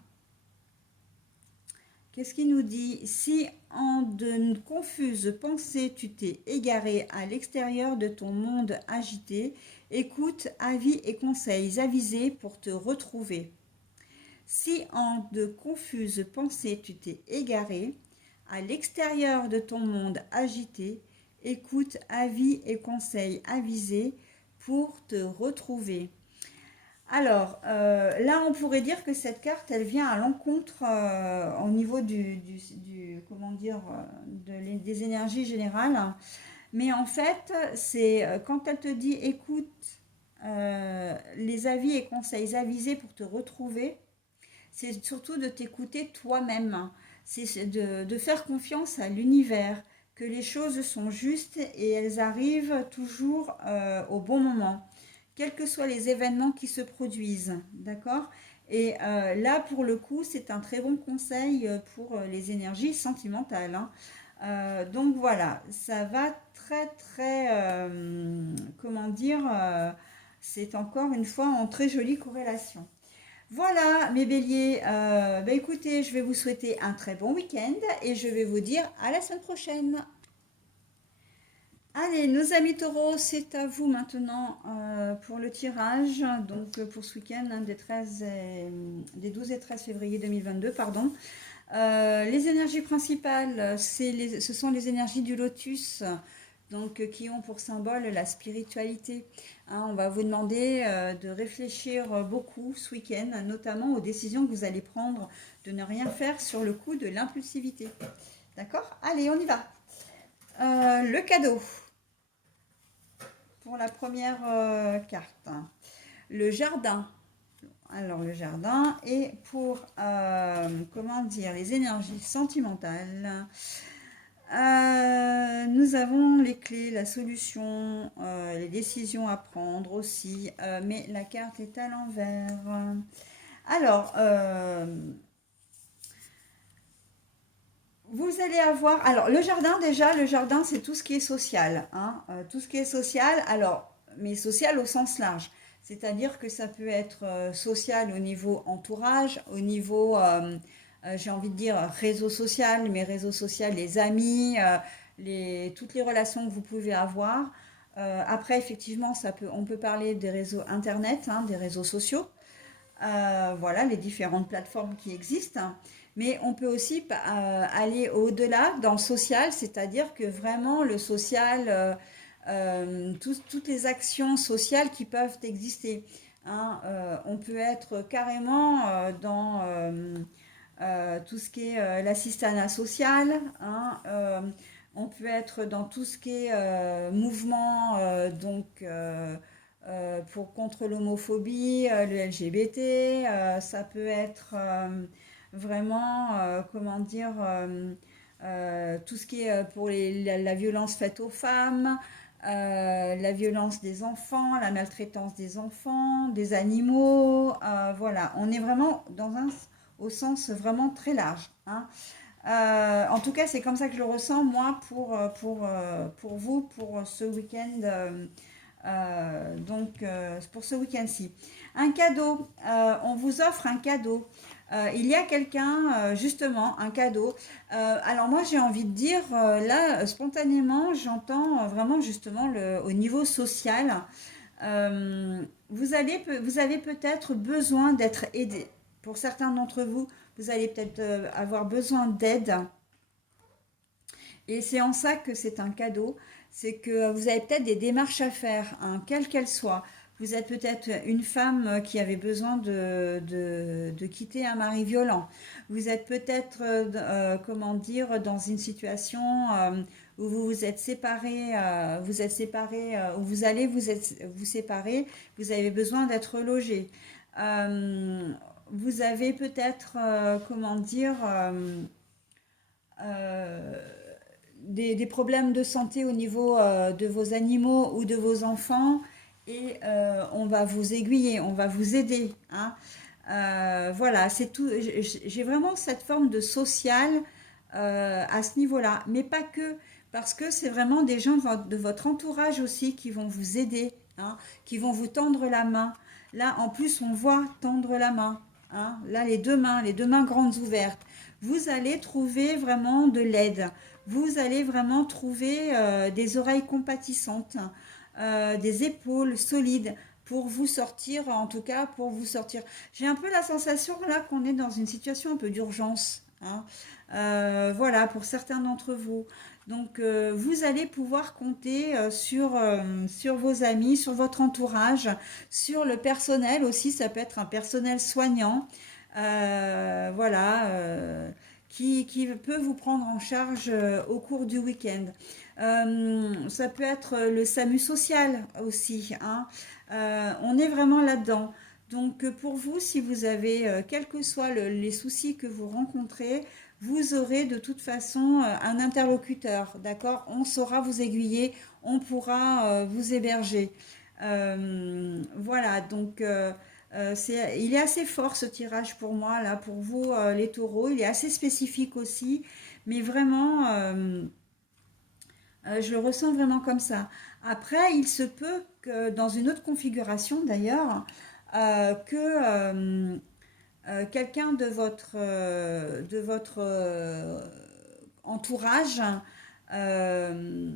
qu'est-ce qu'il nous dit? Si en de confuses pensées tu t'es égaré à l'extérieur de ton monde agité, écoute avis et conseils avisés pour te retrouver. Si en de confuses pensées tu t'es égaré à l'extérieur de ton monde agité, écoute avis et conseils avisés pour te retrouver. Alors, là, on pourrait dire que cette carte, elle vient à l'encontre au niveau comment dire, des énergies générales. Mais en fait, c'est quand elle te dit écoute les avis et conseils avisés pour te retrouver, c'est surtout de t'écouter toi-même. C'est de faire confiance à l'univers, que les choses sont justes et elles arrivent toujours au bon moment, quels que soient les événements qui se produisent. D'accord? Et là, pour le coup, c'est un très bon conseil pour les énergies sentimentales, hein. Donc voilà, ça va très très, comment dire, c'est encore une fois en très jolie corrélation. Voilà, mes béliers, bah écoutez, je vais vous souhaiter un très bon week-end et je vais vous dire à la semaine prochaine. Allez, nos amis taureaux, c'est à vous maintenant pour le tirage. Donc pour ce week-end, hein, des 12 et 13 février 2022, pardon. Les énergies principales, ce sont les énergies du lotus, donc qui ont pour symbole la spiritualité. Hein, on va vous demander de réfléchir beaucoup ce week-end, notamment aux décisions que vous allez prendre, de ne rien faire sur le coup de l'impulsivité. D'accord? Allez, on y va. Le cadeau pour la première carte. Le jardin. Alors le jardin et pour comment dire les énergies sentimentales. Nous avons les clés, la solution, les décisions à prendre aussi, mais la carte est à l'envers. Alors, vous allez avoir... Alors, le jardin, déjà, le jardin, c'est tout ce qui est social, hein, tout ce qui est social, alors, mais social au sens large. C'est-à-dire que ça peut être social au niveau entourage, au niveau, j'ai envie de dire, réseau social, mais réseau social, les amis, toutes les relations que vous pouvez avoir. Après, effectivement, on peut parler des réseaux Internet, hein, des réseaux sociaux. Voilà, les différentes plateformes qui existent. Mais on peut aussi aller au-delà dans le social, c'est-à-dire que vraiment le social, toutes les actions sociales qui peuvent exister, hein. On peut être carrément dans tout ce qui est l'assistanat social, hein. On peut être dans tout ce qui est mouvement contre l'homophobie, le LGBT. Ça peut être vraiment, comment dire, tout ce qui est pour la violence faite aux femmes, la violence des enfants, la maltraitance des enfants, des animaux. Voilà, on est vraiment au sens vraiment très large, hein. En tout cas, c'est comme ça que je le ressens, moi, pour vous, pour ce week-end. Pour ce week-end-ci. Un cadeau, on vous offre un cadeau. Il y a quelqu'un, justement, un cadeau. Alors moi, j'ai envie de dire, là, spontanément, j'entends vraiment justement au niveau social. Vous avez peut-être besoin d'être aidé. Pour certains d'entre vous, vous allez peut-être avoir besoin d'aide. Et c'est en ça que c'est un cadeau. C'est que vous avez peut-être des démarches à faire, hein, quelles qu'elles soient. Vous êtes peut-être une femme qui avait besoin de quitter un mari violent. Vous êtes peut-être, comment dire, dans une situation où vous vous êtes séparé, où vous séparer, vous avez besoin d'être logé. Vous avez peut-être, comment dire, euh, des problèmes de santé au niveau de vos animaux ou de vos enfants et on va vous aiguiller, on va vous aider, hein. Voilà, c'est tout. J'ai vraiment cette forme de social à ce niveau-là, mais pas que, parce que c'est vraiment des gens de votre entourage aussi qui vont vous aider, hein, qui vont vous tendre la main. Là, en plus, on voit tendre la main, hein. Là, les deux mains grandes ouvertes. Vous allez trouver vraiment de l'aide. Vous allez vraiment trouver des oreilles compatissantes, des épaules solides pour vous sortir, en tout cas pour vous sortir. J'ai un peu la sensation là qu'on est dans une situation un peu d'urgence, hein. Voilà, pour certains d'entre vous. Donc, vous allez pouvoir compter sur vos amis, sur votre entourage, sur le personnel aussi. Ça peut être un personnel soignant, voilà, qui peut vous prendre en charge au cours du week-end. Ça peut être le SAMU social aussi, hein. On est vraiment là-dedans. Donc pour vous, si vous avez, quels que soient les soucis que vous rencontrez, vous aurez de toute façon un interlocuteur, d'accord? On saura vous aiguiller, on pourra vous héberger. Voilà, donc il est assez fort ce tirage pour moi, là, pour vous, les taureaux. Il est assez spécifique aussi, mais vraiment, je le ressens vraiment comme ça. Après, il se peut que dans une autre configuration d'ailleurs, que quelqu'un de votre entourage euh,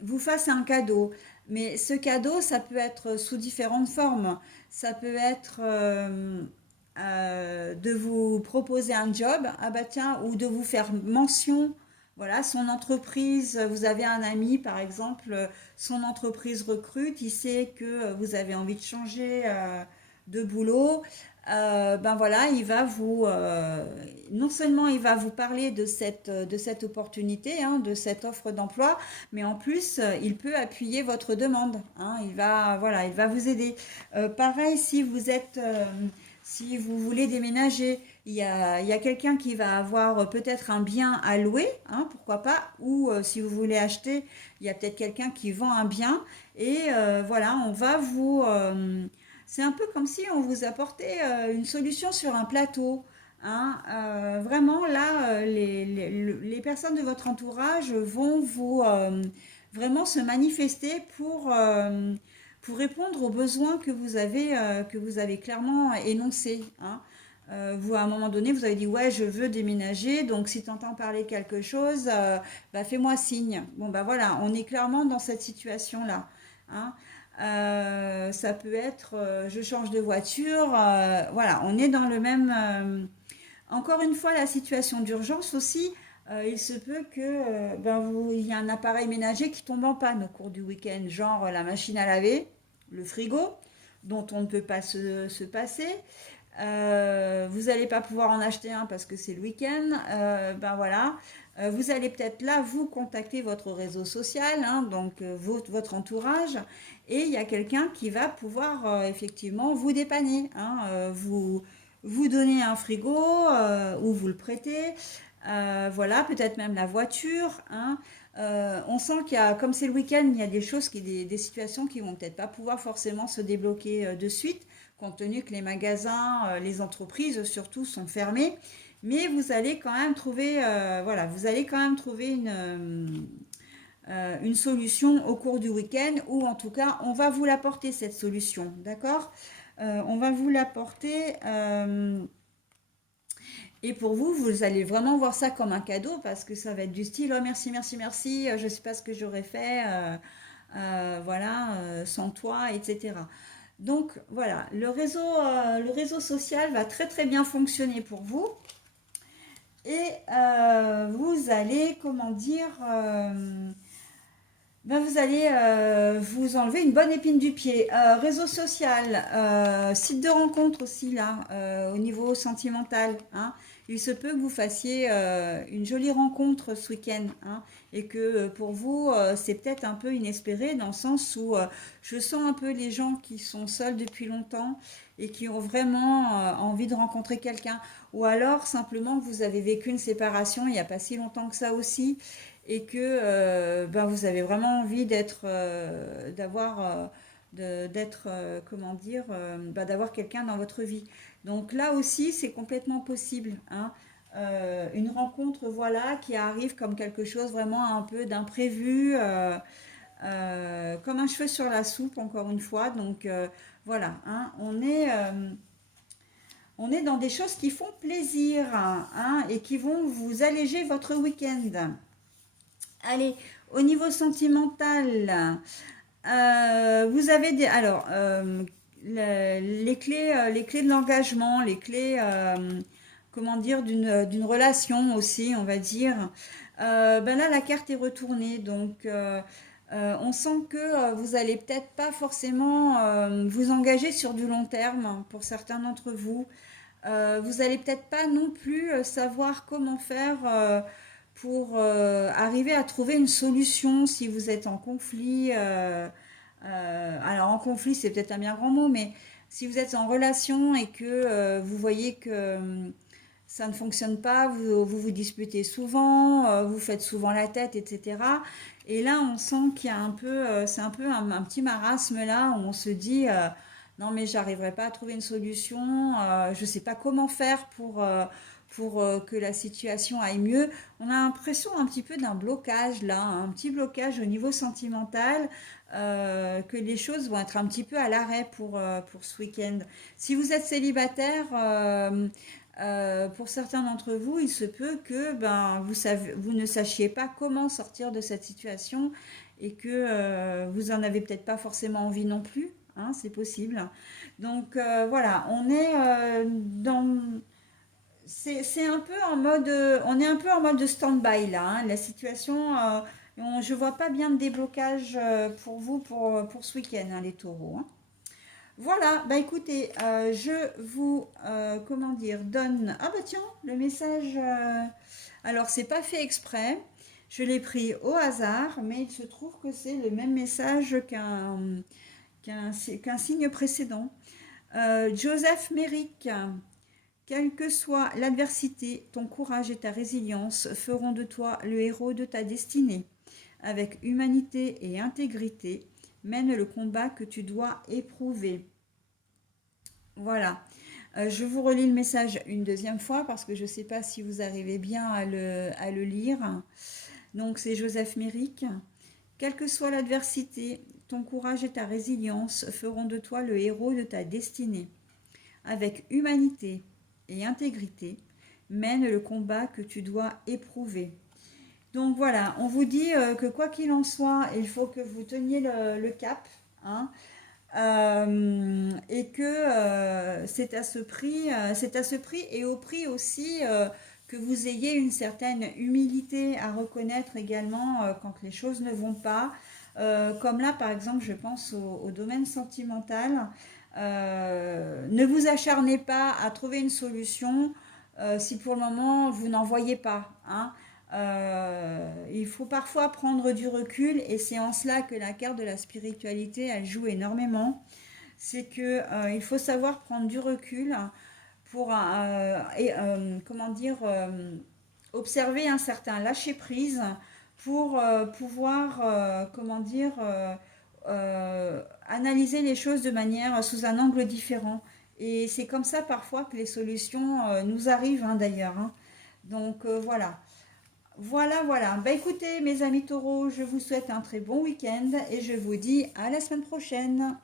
vous fasse un cadeau. Mais ce cadeau, ça peut être sous différentes formes. Ça peut être de vous proposer un job, ah bah tiens, ou de vous faire mention. Voilà, son entreprise, vous avez un ami par exemple, son entreprise recrute, il sait que vous avez envie de changer de boulot. Ben voilà, non seulement il va vous parler de cette opportunité, hein, de cette offre d'emploi, mais en plus, il peut appuyer votre demande, hein. Voilà, il va vous aider. Pareil, si vous voulez déménager, il y a quelqu'un qui va avoir peut-être un bien à louer, hein, pourquoi pas, ou si vous voulez acheter, il y a peut-être quelqu'un qui vend un bien, et voilà, c'est un peu comme si on vous apportait une solution sur un plateau, hein. Vraiment, là, les personnes de votre entourage vont vraiment se manifester pour répondre aux besoins que vous avez clairement énoncés, hein. vous, à un moment donné, vous avez dit, ouais, je veux déménager, donc si tu entends parler quelque chose, bah, fais-moi signe. Bon, bah voilà, on est clairement dans cette situation-là, hein. Ça peut être, je change de voiture, voilà, on est dans le même... encore une fois, la situation d'urgence aussi, il se peut que il y a un appareil ménager qui tombe en panne au cours du week-end, genre la machine à laver, le frigo, dont on ne peut pas se passer. Vous n'allez pas pouvoir en acheter un parce que c'est le week-end. Ben voilà. Vous allez peut-être là vous contacter votre réseau social, hein, donc votre entourage, et il y a quelqu'un qui va pouvoir effectivement vous dépanner, hein, vous donner un frigo ou vous le prêter. Voilà, peut-être même la voiture, hein. On sent qu'il y a, comme c'est le week-end, il y a des choses, des situations qui vont peut-être pas pouvoir forcément se débloquer de suite, compte tenu que les magasins, les entreprises surtout sont fermés. Mais vous allez quand même trouver, voilà, vous allez quand même trouver une solution au cours du week-end, ou en tout cas, on va vous l'apporter cette solution, d'accord? On va vous l'apporter. Et pour vous, vous allez vraiment voir ça comme un cadeau parce que ça va être du style, oh merci, merci, merci, je ne sais pas ce que j'aurais fait, voilà, sans toi, etc. Donc voilà, le réseau social va très très bien fonctionner pour vous et vous allez, comment dire, ben vous allez vous enlever une bonne épine du pied. Réseau social, site de rencontre aussi là, au niveau sentimental, hein. Il se peut que vous fassiez une jolie rencontre ce week-end, hein, et que pour vous, c'est peut-être un peu inespéré dans le sens où je sens un peu les gens qui sont seuls depuis longtemps et qui ont vraiment envie de rencontrer quelqu'un. Ou alors simplement vous avez vécu une séparation il n'y a pas si longtemps que ça aussi et que ben, vous avez vraiment envie d'être, d'être, comment dire, ben, d'avoir quelqu'un dans votre vie. Donc là aussi, c'est complètement possible, hein. Une rencontre, voilà, qui arrive comme quelque chose vraiment un peu d'imprévu, comme un cheveu sur la soupe, encore une fois. Donc voilà, hein, on est dans des choses qui font plaisir, hein, et qui vont vous alléger votre week-end. Allez, au niveau sentimental, vous avez des... Alors, les clés de l'engagement, les clés, comment dire, d'une relation aussi, on va dire. Ben là, la carte est retournée, donc on sent que vous allez peut-être pas forcément vous engager sur du long terme pour certains d'entre vous. Vous allez peut-être pas non plus savoir comment faire pour arriver à trouver une solution si vous êtes en conflit. Alors en conflit, c'est peut-être un bien grand mot, mais si vous êtes en relation et que vous voyez que ça ne fonctionne pas, vous disputez souvent, vous faites souvent la tête, etc. Et là, on sent qu'il y a un peu, c'est un peu un petit marasme là, où on se dit, non mais j'arriverai pas à trouver une solution, je ne sais pas comment faire pour que la situation aille mieux. On a l'impression un petit peu d'un blocage là, un petit blocage au niveau sentimental, que les choses vont être un petit peu à l'arrêt pour ce week-end. Si vous êtes célibataire, pour certains d'entre vous, il se peut que ben, vous ne sachiez pas comment sortir de cette situation et que vous en avez peut-être pas forcément envie non plus, hein, c'est possible. Donc voilà, on est dans c'est un peu en mode, on est un peu en mode de stand-by là, hein. La situation, je vois pas bien de déblocage pour vous pour ce week-end, hein, les taureaux, hein. Voilà, bah écoutez, je vous, comment dire, donne... Ah bah tiens, le message... alors, c'est pas fait exprès, je l'ai pris au hasard, mais il se trouve que c'est le même message qu'un signe précédent. Joseph Merrick, quelle que soit l'adversité, ton courage et ta résilience feront de toi le héros de ta destinée. Avec humanité et intégrité, mène le combat que tu dois éprouver. Voilà. Je vous relis le message une deuxième fois parce que je ne sais pas si vous arrivez bien à le lire. Donc c'est Joseph Merrick. Quelle que soit l'adversité, ton courage et ta résilience feront de toi le héros de ta destinée. Avec humanité et intégrité mène le combat que tu dois éprouver. Donc voilà, on vous dit que quoi qu'il en soit, il faut que vous teniez le cap, hein, et que c'est à ce prix et au prix aussi que vous ayez une certaine humilité à reconnaître également quand les choses ne vont pas. Comme là, par exemple, je pense au domaine sentimental. Ne vous acharnez pas à trouver une solution si pour le moment vous n'en voyez pas, hein. Il faut parfois prendre du recul et c'est en cela que la carte de la spiritualité elle joue énormément. C'est que il faut savoir prendre du recul pour comment dire observer un certain lâcher prise pour pouvoir comment dire analyser les choses de manière sous un angle différent. Et c'est comme ça parfois que les solutions nous arrivent, hein, d'ailleurs, hein. Donc voilà. Voilà. Bah écoutez, mes amis taureaux, je vous souhaite un très bon week-end et je vous dis à la semaine prochaine.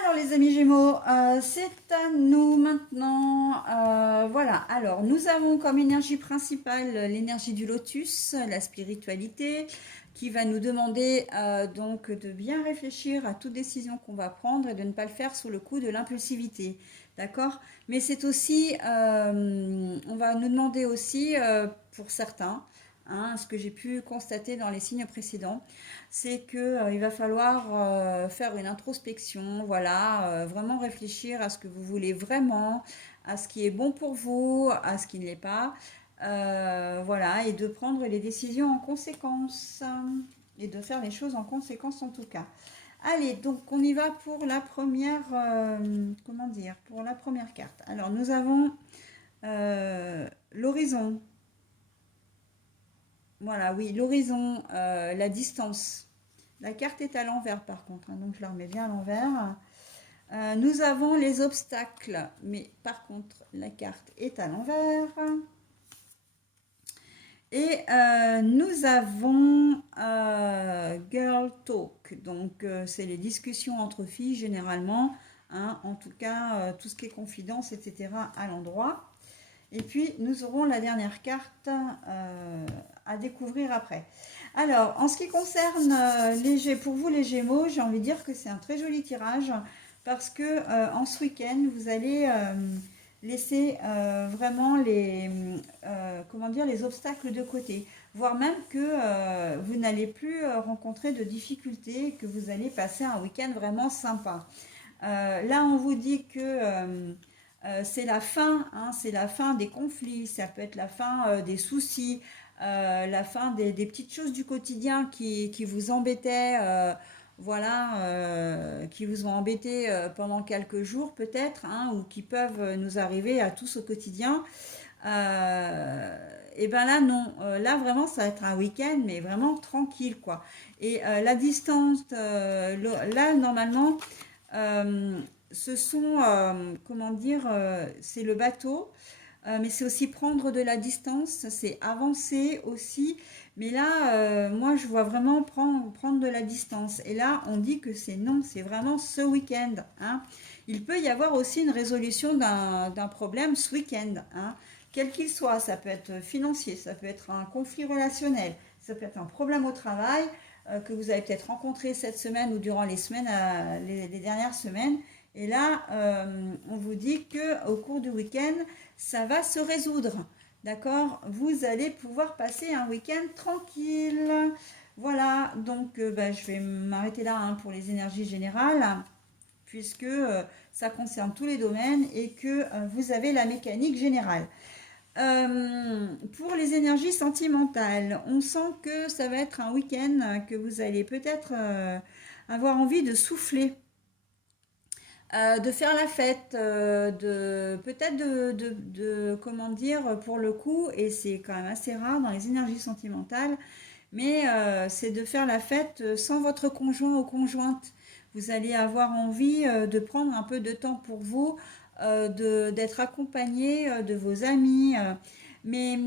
Alors les amis Gémeaux, c'est à nous maintenant. Voilà, alors nous avons comme énergie principale l'énergie du lotus, la spiritualité, qui va nous demander donc de bien réfléchir à toute décision qu'on va prendre et de ne pas le faire sous le coup de l'impulsivité. D'accord? Mais c'est aussi, on va nous demander aussi, pour certains, hein, ce que j'ai pu constater dans les signes précédents, c'est que il va falloir faire une introspection, voilà, vraiment réfléchir à ce que vous voulez vraiment, à ce qui est bon pour vous, à ce qui ne l'est pas, voilà, et de prendre les décisions en conséquence et de faire les choses en conséquence en tout cas. Allez, donc on y va pour la première, comment dire, pour la première carte. Alors nous avons l'horizon. Voilà, oui, l'horizon, la distance. La carte est à l'envers par contre, hein, donc je la remets bien à l'envers. Nous avons les obstacles, mais par contre la carte est à l'envers. Et nous avons Girl Talk, donc c'est les discussions entre filles généralement, hein, en tout cas tout ce qui est confidence, etc. à l'endroit. Et puis nous aurons la dernière carte à découvrir après. Alors en ce qui concerne pour vous les Gémeaux, j'ai envie de dire que c'est un très joli tirage parce que en ce week-end vous allez laisser vraiment comment dire, les obstacles de côté, voire même que vous n'allez plus rencontrer de difficultés, que vous allez passer un week-end vraiment sympa. Là on vous dit que c'est la fin, hein, c'est la fin des conflits, ça peut être la fin des soucis, la fin des petites choses du quotidien qui vous embêtaient, voilà, qui vous ont embêté pendant quelques jours peut-être, hein, ou qui peuvent nous arriver à tous au quotidien. Et ben là non, là vraiment ça va être un week-end mais vraiment tranquille quoi. Et la distance, là normalement, euh, ce sont, comment dire, c'est le bateau, mais c'est aussi prendre de la distance, c'est avancer aussi. Mais là, moi, je vois vraiment prendre de la distance. Et là, on dit que c'est non, c'est vraiment ce week-end, hein. Il peut y avoir aussi une résolution d'un problème ce week-end, hein. Quel qu'il soit, ça peut être financier, ça peut être un conflit relationnel, ça peut être un problème au travail que vous avez peut-être rencontré cette semaine ou durant les semaines, les dernières semaines. Et là, on vous dit que au cours du week-end, ça va se résoudre. D'accord? Vous allez pouvoir passer un week-end tranquille. Voilà, donc je vais m'arrêter là, hein, pour les énergies générales, puisque ça concerne tous les domaines et que vous avez la mécanique générale. Pour les énergies sentimentales, on sent que ça va être un week-end que vous allez peut-être avoir envie de souffler, de faire la fête, de peut-être comment dire, pour le coup, et c'est quand même assez rare dans les énergies sentimentales, mais c'est de faire la fête sans votre conjoint ou conjointe. Vous allez avoir envie de prendre un peu de temps pour vous, d'être accompagné de vos amis. Mais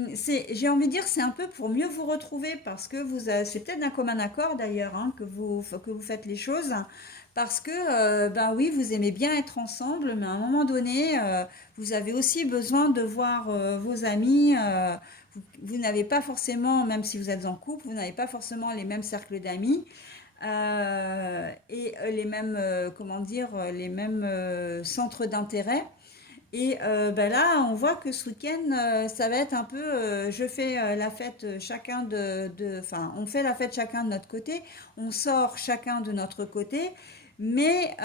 j'ai envie de dire, c'est un peu pour mieux vous retrouver parce que c'est peut-être d'un commun accord d'ailleurs, hein, que vous faites les choses parce que, ben oui, vous aimez bien être ensemble, mais à un moment donné, vous avez aussi besoin de voir vos amis. Vous n'avez pas forcément, même si vous êtes en couple, vous n'avez pas forcément les mêmes cercles d'amis. Et les mêmes, comment dire, les mêmes centres d'intérêt. Et ben là, on voit que ce week-end, ça va être un peu, je fais la fête chacun enfin, on fait la fête chacun de notre côté, on sort chacun de notre côté, mais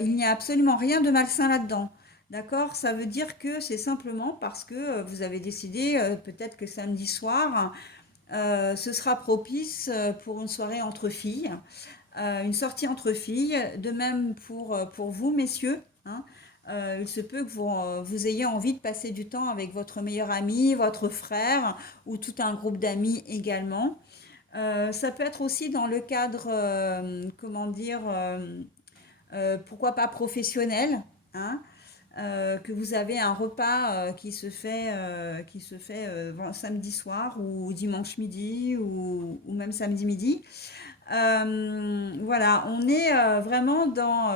il n'y a absolument rien de malsain là-dedans. D'accord? Ça veut dire que c'est simplement parce que vous avez décidé, peut-être que samedi soir, ce sera propice pour une soirée entre filles, une sortie entre filles, de même pour vous, messieurs, hein. Il se peut que vous ayez envie de passer du temps avec votre meilleur ami, votre frère ou tout un groupe d'amis également. Ça peut être aussi dans le cadre, comment dire, pourquoi pas professionnel, hein, que vous avez un repas qui se fait samedi soir ou dimanche midi ou même samedi midi. Voilà, on est vraiment dans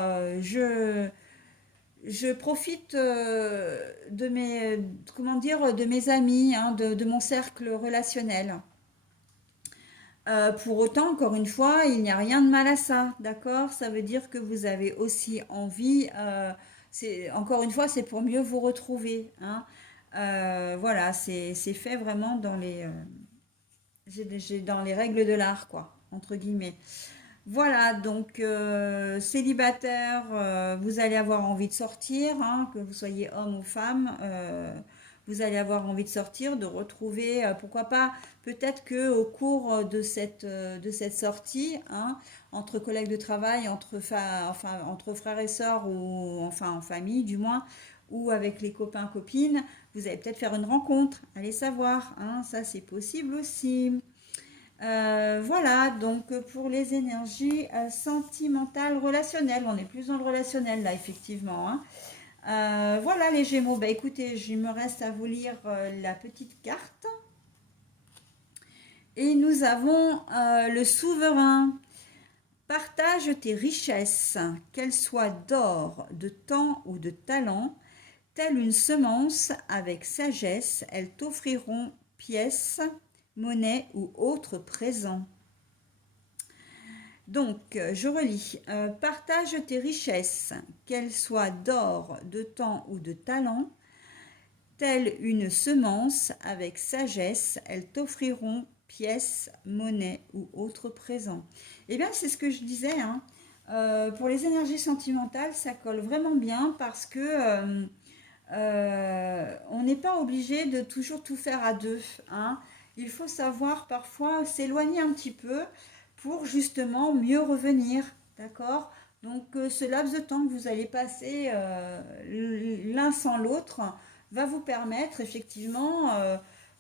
je profite de mes comment dire de mes amis, hein, de mon cercle relationnel. Pour autant, encore une fois, il n'y a rien de mal à ça, d'accord? Ça veut dire que vous avez aussi envie, encore une fois, c'est pour mieux vous retrouver, hein. Voilà, c'est fait vraiment dans les règles de l'art, quoi, entre guillemets. Voilà, donc célibataire, vous allez avoir envie de sortir, hein, que vous soyez homme ou femme, vous allez avoir envie de sortir, de retrouver, pourquoi pas, peut-être que au cours de cette sortie, hein, entre collègues de travail, enfin, entre frères et sœurs, ou enfin en famille du moins, ou avec les copains, copines, vous allez peut-être faire une rencontre, allez savoir, hein, ça c'est possible aussi. Voilà, donc pour les énergies sentimentales, relationnelles, on est plus dans le relationnel là, effectivement, hein. Voilà les Gémeaux, bah écoutez, il me reste à vous lire la petite carte. Et nous avons le souverain. Partage tes richesses, qu'elles soient d'or, de temps ou de talent, telle une semence avec sagesse, elles t'offriront pièces, monnaie ou autres présents. Donc, je relis. Partage tes richesses, qu'elles soient d'or, de temps ou de talent, telle une semence avec sagesse, elles t'offriront pièces, monnaie ou autres présents. Eh bien, c'est ce que je disais, hein. Pour les énergies sentimentales, ça colle vraiment bien parce que on n'est pas obligé de toujours tout faire à deux, hein. Il faut savoir parfois s'éloigner un petit peu pour justement mieux revenir, d'accord? Donc ce laps de temps que vous allez passer l'un sans l'autre va vous permettre effectivement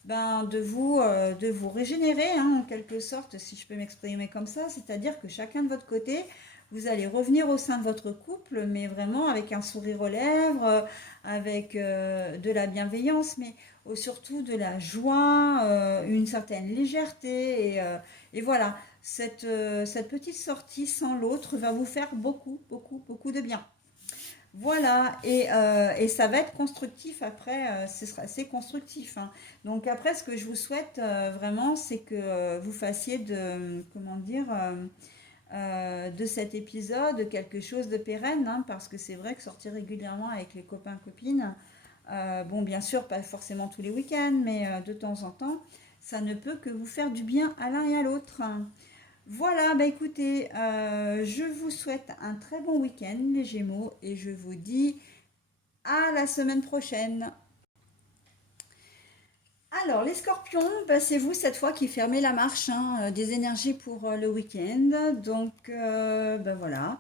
ben, de vous régénérer, hein, en quelque sorte, si je peux m'exprimer comme ça, c'est-à-dire que chacun de votre côté, vous allez revenir au sein de votre couple, mais vraiment avec un sourire aux lèvres, avec de la bienveillance, mais surtout de la joie, une certaine légèreté. Et voilà, cette petite sortie sans l'autre va vous faire beaucoup, beaucoup, beaucoup de bien. Voilà, et ça va être constructif après, ce sera assez constructif, hein. Donc après, ce que je vous souhaite vraiment, c'est que vous fassiez comment dire, de cet épisode quelque chose de pérenne, hein, parce que c'est vrai que sortir régulièrement avec les copains, copines, bon, bien sûr, pas forcément tous les week-ends, mais de temps en temps, ça ne peut que vous faire du bien à l'un et à l'autre. Voilà, bah écoutez, je vous souhaite un très bon week-end, les Gémeaux, et je vous dis à la semaine prochaine. Alors, les Scorpions, bah, c'est vous cette fois qui fermez la marche, hein, des énergies pour le week-end. Donc, bah, voilà.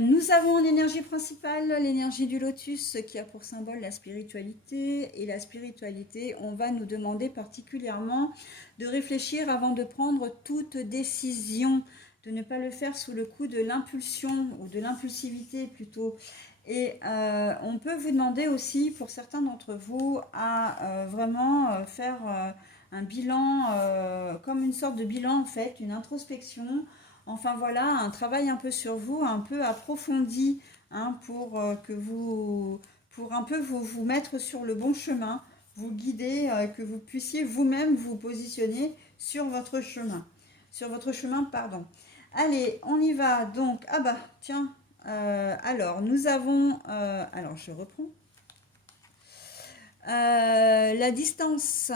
Nous avons en énergie principale l'énergie du lotus qui a pour symbole la spiritualité. Et la spiritualité, on va nous demander particulièrement de réfléchir avant de prendre toute décision, de ne pas le faire sous le coup de l'impulsion ou de l'impulsivité plutôt. Et on peut vous demander aussi, pour certains d'entre vous, à vraiment faire un bilan, comme une sorte de bilan en fait, une introspection, Enfin voilà, un travail un peu sur vous, un peu approfondi, hein, pour un peu vous mettre sur le bon chemin, vous guider, que vous puissiez vous-même vous positionner sur votre chemin, pardon. Allez, on y va. Donc, ah bah tiens, alors nous avons, alors je reprends. La distance,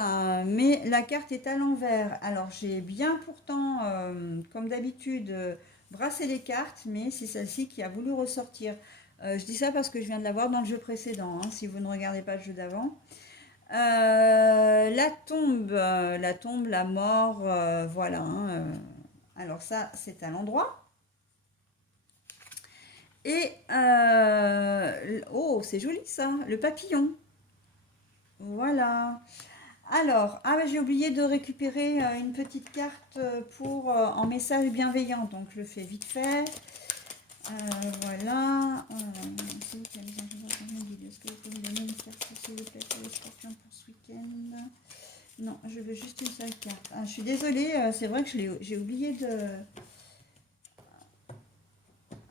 mais la carte est à l'envers. Alors j'ai bien pourtant, comme d'habitude, brassé les cartes, mais c'est celle-ci qui a voulu ressortir. Je dis ça parce que je viens de la voir dans le jeu précédent, hein, si vous ne regardez pas le jeu d'avant. La tombe, la mort, voilà, hein, alors ça, c'est à l'endroit. Et, oh, c'est joli ça, le papillon. Voilà. Alors, ah, j'ai oublié de récupérer une petite carte pour en message bienveillant, donc je le fais vite fait. Voilà. S'il vous plaît, est-ce que vous pouvez me donner une carte, s'il vous plaît, pour les scorpions pour ce week-end? Non, je veux juste une seule carte. Ah, je suis désolée, c'est vrai que j'ai oublié de...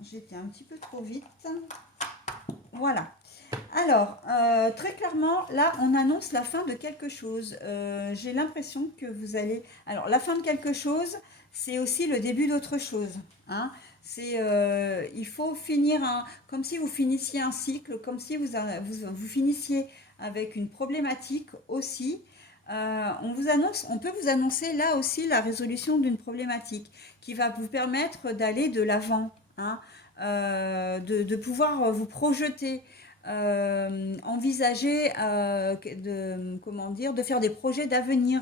J'étais un petit peu trop vite. Voilà. Alors, très clairement, là, on annonce la fin de quelque chose. J'ai l'impression que vous allez... Alors, la fin de quelque chose, c'est aussi le début d'autre chose. Hein. Il faut finir comme si vous finissiez un cycle, comme si vous finissiez avec une problématique aussi. On peut vous annoncer là aussi la résolution d'une problématique qui va vous permettre d'aller de l'avant, hein, de pouvoir vous projeter, envisager comment dire, de faire des projets d'avenir,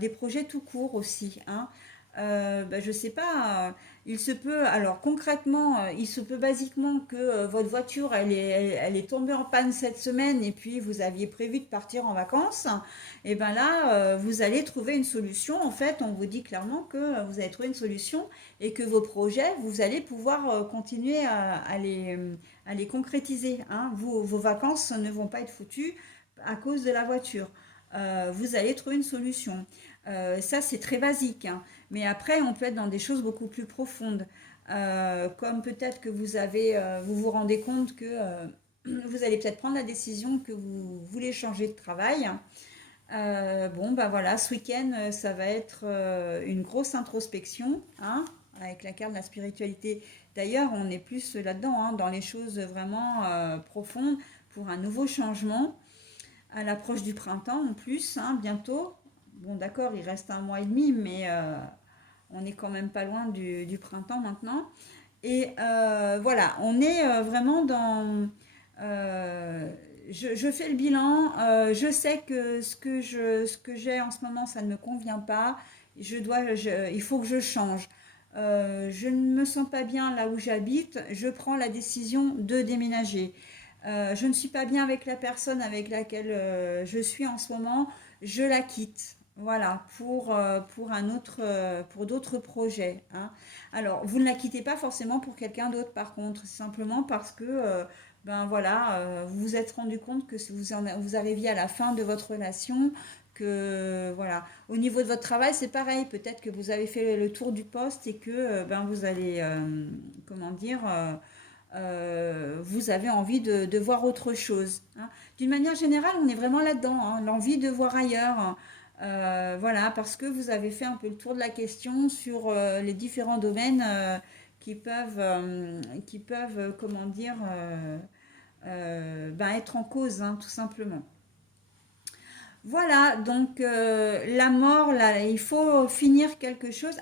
des projets tout court aussi, hein. Je sais pas, il se peut, alors concrètement, il se peut basiquement que votre voiture, elle est tombée en panne cette semaine et puis vous aviez prévu de partir en vacances. Et ben là, vous allez trouver une solution. En fait, on vous dit clairement que vous allez trouver une solution et que vos projets, vous allez pouvoir continuer à les concrétiser, hein. Vos vacances ne vont pas être foutues à cause de la voiture. Vous allez trouver une solution. Ça, c'est très basique, hein. Mais après, on peut être dans des choses beaucoup plus profondes. Comme peut-être que vous vous rendez compte que vous allez peut-être prendre la décision que vous voulez changer de travail. Bon, bah voilà, ce week-end, ça va être une grosse introspection, hein, avec la carte de la spiritualité. D'ailleurs, on est plus là-dedans, hein, dans les choses vraiment profondes pour un nouveau changement à l'approche du printemps en plus, hein, bientôt. Bon, d'accord, il reste un mois et demi, mais on est quand même pas loin du printemps maintenant. Et voilà, on est vraiment dans... euh, je fais le bilan, je sais que ce que j'ai en ce moment, ça ne me convient pas. Il faut que je change. Je ne me sens pas bien là où j'habite, je prends la décision de déménager. Je ne suis pas bien avec la personne avec laquelle je suis en ce moment, je la quitte. Voilà, pour pour d'autres projets, hein. Alors, vous ne la quittez pas forcément pour quelqu'un d'autre, par contre, c'est simplement parce que, ben voilà, vous vous êtes rendu compte que vous arriviez à la fin de votre relation, que voilà. Au niveau de votre travail, c'est pareil. Peut-être que vous avez fait le tour du poste et que, ben vous allez, comment dire, vous avez envie de voir autre chose, hein. D'une manière générale, on est vraiment là-dedans, hein, l'envie de voir ailleurs. Voilà, parce que vous avez fait un peu le tour de la question sur les différents domaines qui peuvent comment dire, ben, être en cause, hein, tout simplement. Voilà, donc la mort, là, il faut finir quelque chose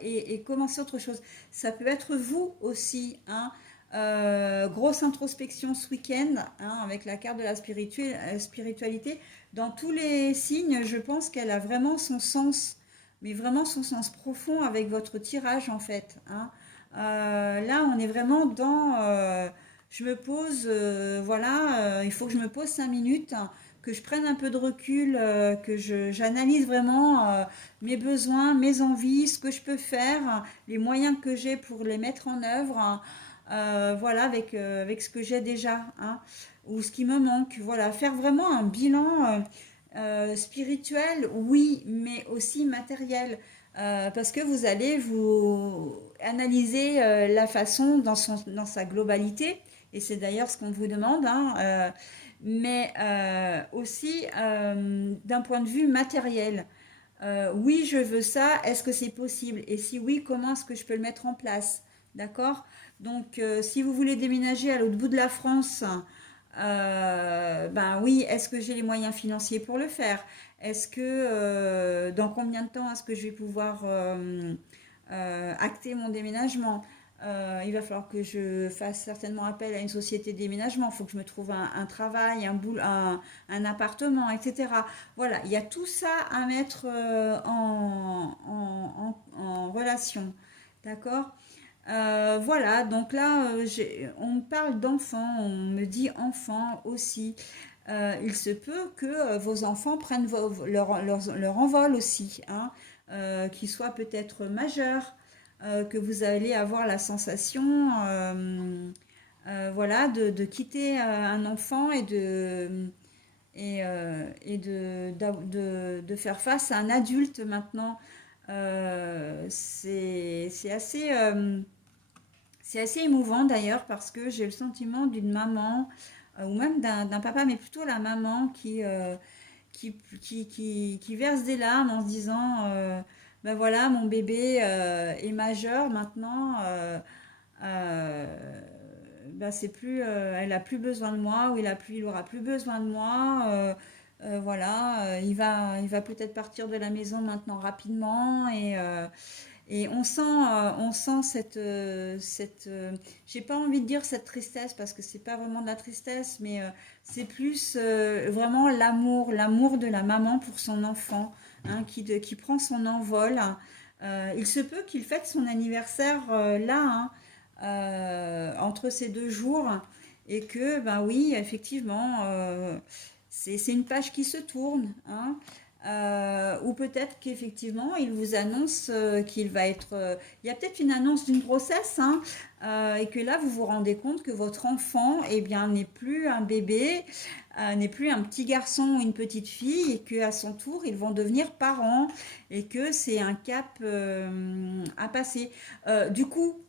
et commencer autre chose. Ça peut être vous aussi, hein. Grosse introspection ce week-end, hein, avec la carte de la spiritualité. Dans tous les signes, je pense qu'elle a vraiment son sens, mais vraiment son sens profond avec votre tirage en fait, hein. Là, on est vraiment dans... je me pose, voilà, il faut que je me pose 5 minutes, hein, que je prenne un peu de recul, j'analyse vraiment mes besoins, mes envies, ce que je peux faire, les moyens que j'ai pour les mettre en œuvre, voilà, avec ce que j'ai déjà, hein, ou ce qui me manque. Voilà, faire vraiment un bilan spirituel, oui, mais aussi matériel. parce que vous allez vous analyser la façon dans sa globalité, et c'est d'ailleurs ce qu'on vous demande, hein, mais aussi d'un point de vue matériel. Oui, je veux ça, est-ce que c'est possible? Et si oui, comment est-ce que je peux le mettre en place? D'accord? Donc, si vous voulez déménager à l'autre bout de la France, ben oui, est-ce que j'ai les moyens financiers pour le faire? Est-ce que dans combien de temps est-ce que je vais pouvoir acter mon déménagement? Il va falloir que je fasse certainement appel à une société de déménagement. Il faut que je me trouve un travail, un appartement, etc. Voilà, il y a tout ça à mettre en relation. D'accord? Voilà, donc là, on me parle d'enfants, on me dit enfants aussi. Il se peut que vos enfants prennent leur envol aussi, hein, qu'ils soient peut-être majeurs, que vous allez avoir la sensation, voilà, de quitter un enfant et de faire face à un adulte maintenant. C'est assez, c'est assez émouvant d'ailleurs parce que j'ai le sentiment d'une maman ou même d'un papa, mais plutôt la maman qui verse des larmes en se disant ben voilà, mon bébé est majeur maintenant, ben c'est plus, elle a plus besoin de moi ou il aura plus besoin de moi. Voilà, il va peut-être partir de la maison maintenant rapidement et on sent j'ai pas envie de dire cette tristesse parce que c'est pas vraiment de la tristesse, mais c'est plus vraiment l'amour de la maman pour son enfant, hein, qui prend son envol. Il se peut qu'il fête son anniversaire là, hein, entre ces 2 jours, et que, ben oui, effectivement, c'est une page qui se tourne, hein. Ou peut-être qu'effectivement, il vous annonce qu'il va être... il y a peut-être une annonce d'une grossesse, hein, et que là, vous vous rendez compte que votre enfant, eh bien, n'est plus un bébé, n'est plus un petit garçon ou une petite fille, et qu'à son tour, ils vont devenir parents, et que c'est un cap à passer. Du coup,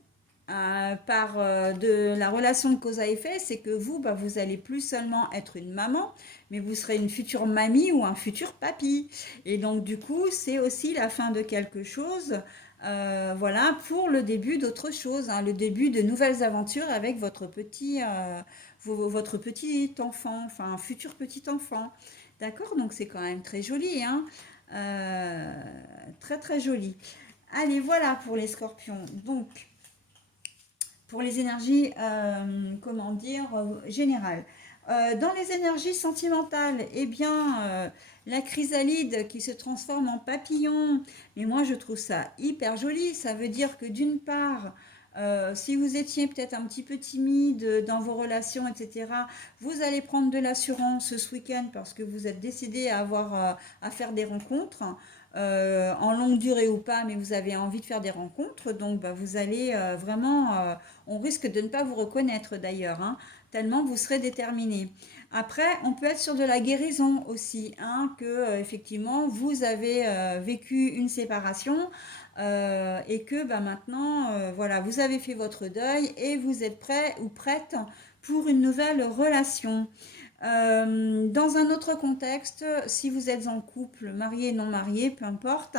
par de la relation de cause à effet, c'est que vous, bah, vous allez plus seulement être une maman, mais vous serez une future mamie ou un futur papy. Et donc, du coup, c'est aussi la fin de quelque chose, voilà, pour le début d'autre chose, hein, le début de nouvelles aventures avec votre petit enfant, enfin, un futur petit enfant. D'accord? Donc, c'est quand même très joli, hein. Très, très joli. Allez, voilà pour les scorpions. Donc, pour les énergies, comment dire, générales. Dans les énergies sentimentales, eh bien, la chrysalide qui se transforme en papillon, mais moi je trouve ça hyper joli. Ça veut dire que d'une part, si vous étiez peut-être un petit peu timide dans vos relations, etc., vous allez prendre de l'assurance ce week-end parce que vous êtes décidé à faire des rencontres. En longue durée ou pas, mais vous avez envie de faire des rencontres, donc bah, vous allez vraiment, on risque de ne pas vous reconnaître d'ailleurs, hein, tellement vous serez déterminé. Après, on peut être sur de la guérison aussi, hein, que effectivement vous avez vécu une séparation et que bah, maintenant, voilà, vous avez fait votre deuil et vous êtes prêt ou prête pour une nouvelle relation. Dans un autre contexte, si vous êtes en couple, marié, non marié, peu importe,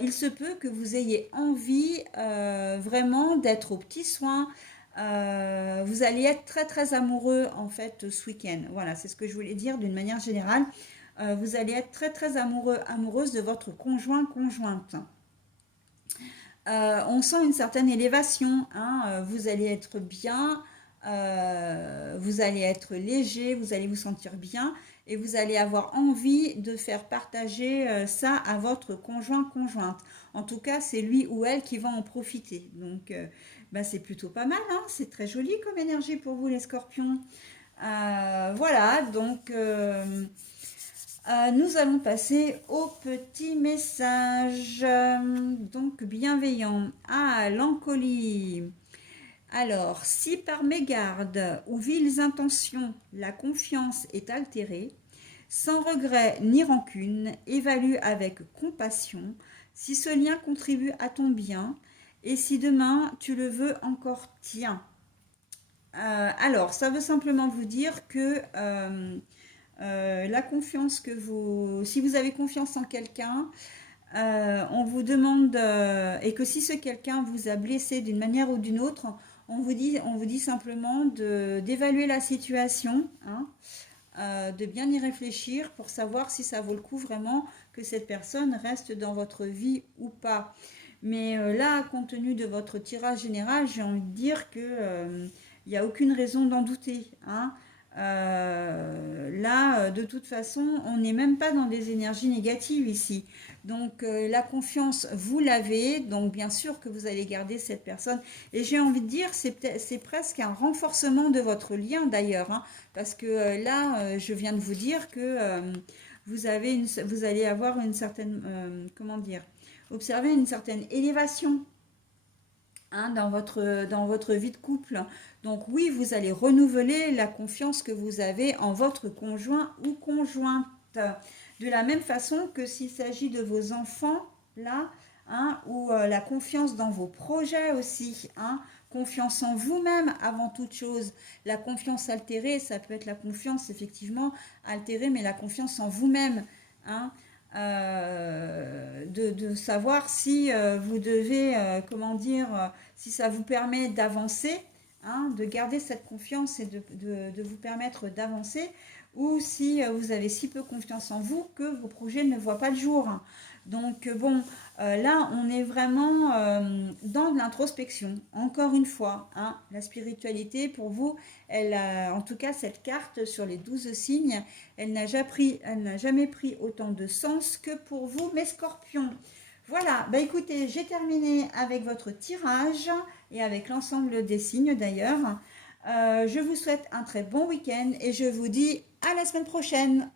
il se peut que vous ayez envie vraiment d'être aux petits soins. Vous allez être très très amoureux en fait ce week-end. Voilà, c'est ce que je voulais dire d'une manière générale. Vous allez être très très amoureuse de votre conjointe. On sent une certaine élévation, hein, vous allez être bien, vous allez être léger, vous allez vous sentir bien et vous allez avoir envie de faire partager ça à votre conjointe. En tout cas, c'est lui ou elle qui va en profiter. Donc, bah, c'est plutôt pas mal, hein, c'est très joli comme énergie pour vous les scorpions. Voilà, donc nous allons passer au petit message, donc bienveillant. Ah, l'encolie. Alors, si par mégarde ou viles intentions la confiance est altérée, sans regret ni rancune, évalue avec compassion si ce lien contribue à ton bien et si demain tu le veux encore tien. Alors, ça veut simplement vous dire que la confiance que vous, si vous avez confiance en quelqu'un, on vous demande, et que si ce quelqu'un vous a blessé d'une manière ou d'une autre, on vous dit simplement d'évaluer la situation, hein, de bien y réfléchir pour savoir si ça vaut le coup vraiment que cette personne reste dans votre vie ou pas. Mais là, compte tenu de votre tirage général, j'ai envie de dire que il n'y a aucune raison d'en douter, hein. Là, de toute façon, on n'est même pas dans des énergies négatives ici. Donc, la confiance, vous l'avez. Donc, bien sûr que vous allez garder cette personne. Et j'ai envie de dire, c'est presque un renforcement de votre lien d'ailleurs, hein, parce que là, je viens de vous dire que vous allez avoir une certaine, comment dire, observer une certaine élévation, hein, dans votre vie de couple. Donc oui, vous allez renouveler la confiance que vous avez en votre conjoint ou conjointe. De la même façon que s'il s'agit de vos enfants, là, hein, ou la confiance dans vos projets aussi, hein, confiance en vous-même avant toute chose. La confiance altérée, ça peut être la confiance effectivement altérée, mais la confiance en vous-même, hein, de savoir si vous devez, comment dire, si ça vous permet d'avancer, hein, de garder cette confiance et de vous permettre d'avancer, ou si vous avez si peu confiance en vous que vos projets ne voient pas le jour. Donc bon, là on est vraiment dans de l'introspection. Encore une fois, hein, la spiritualité pour vous, elle a, en tout cas cette carte sur les 12 signes, elle n'a jamais pris autant de sens que pour vous, mes scorpions. Voilà, bah écoutez, j'ai terminé avec votre tirage et avec l'ensemble des signes d'ailleurs. Je vous souhaite un très bon week-end et je vous dis à la semaine prochaine.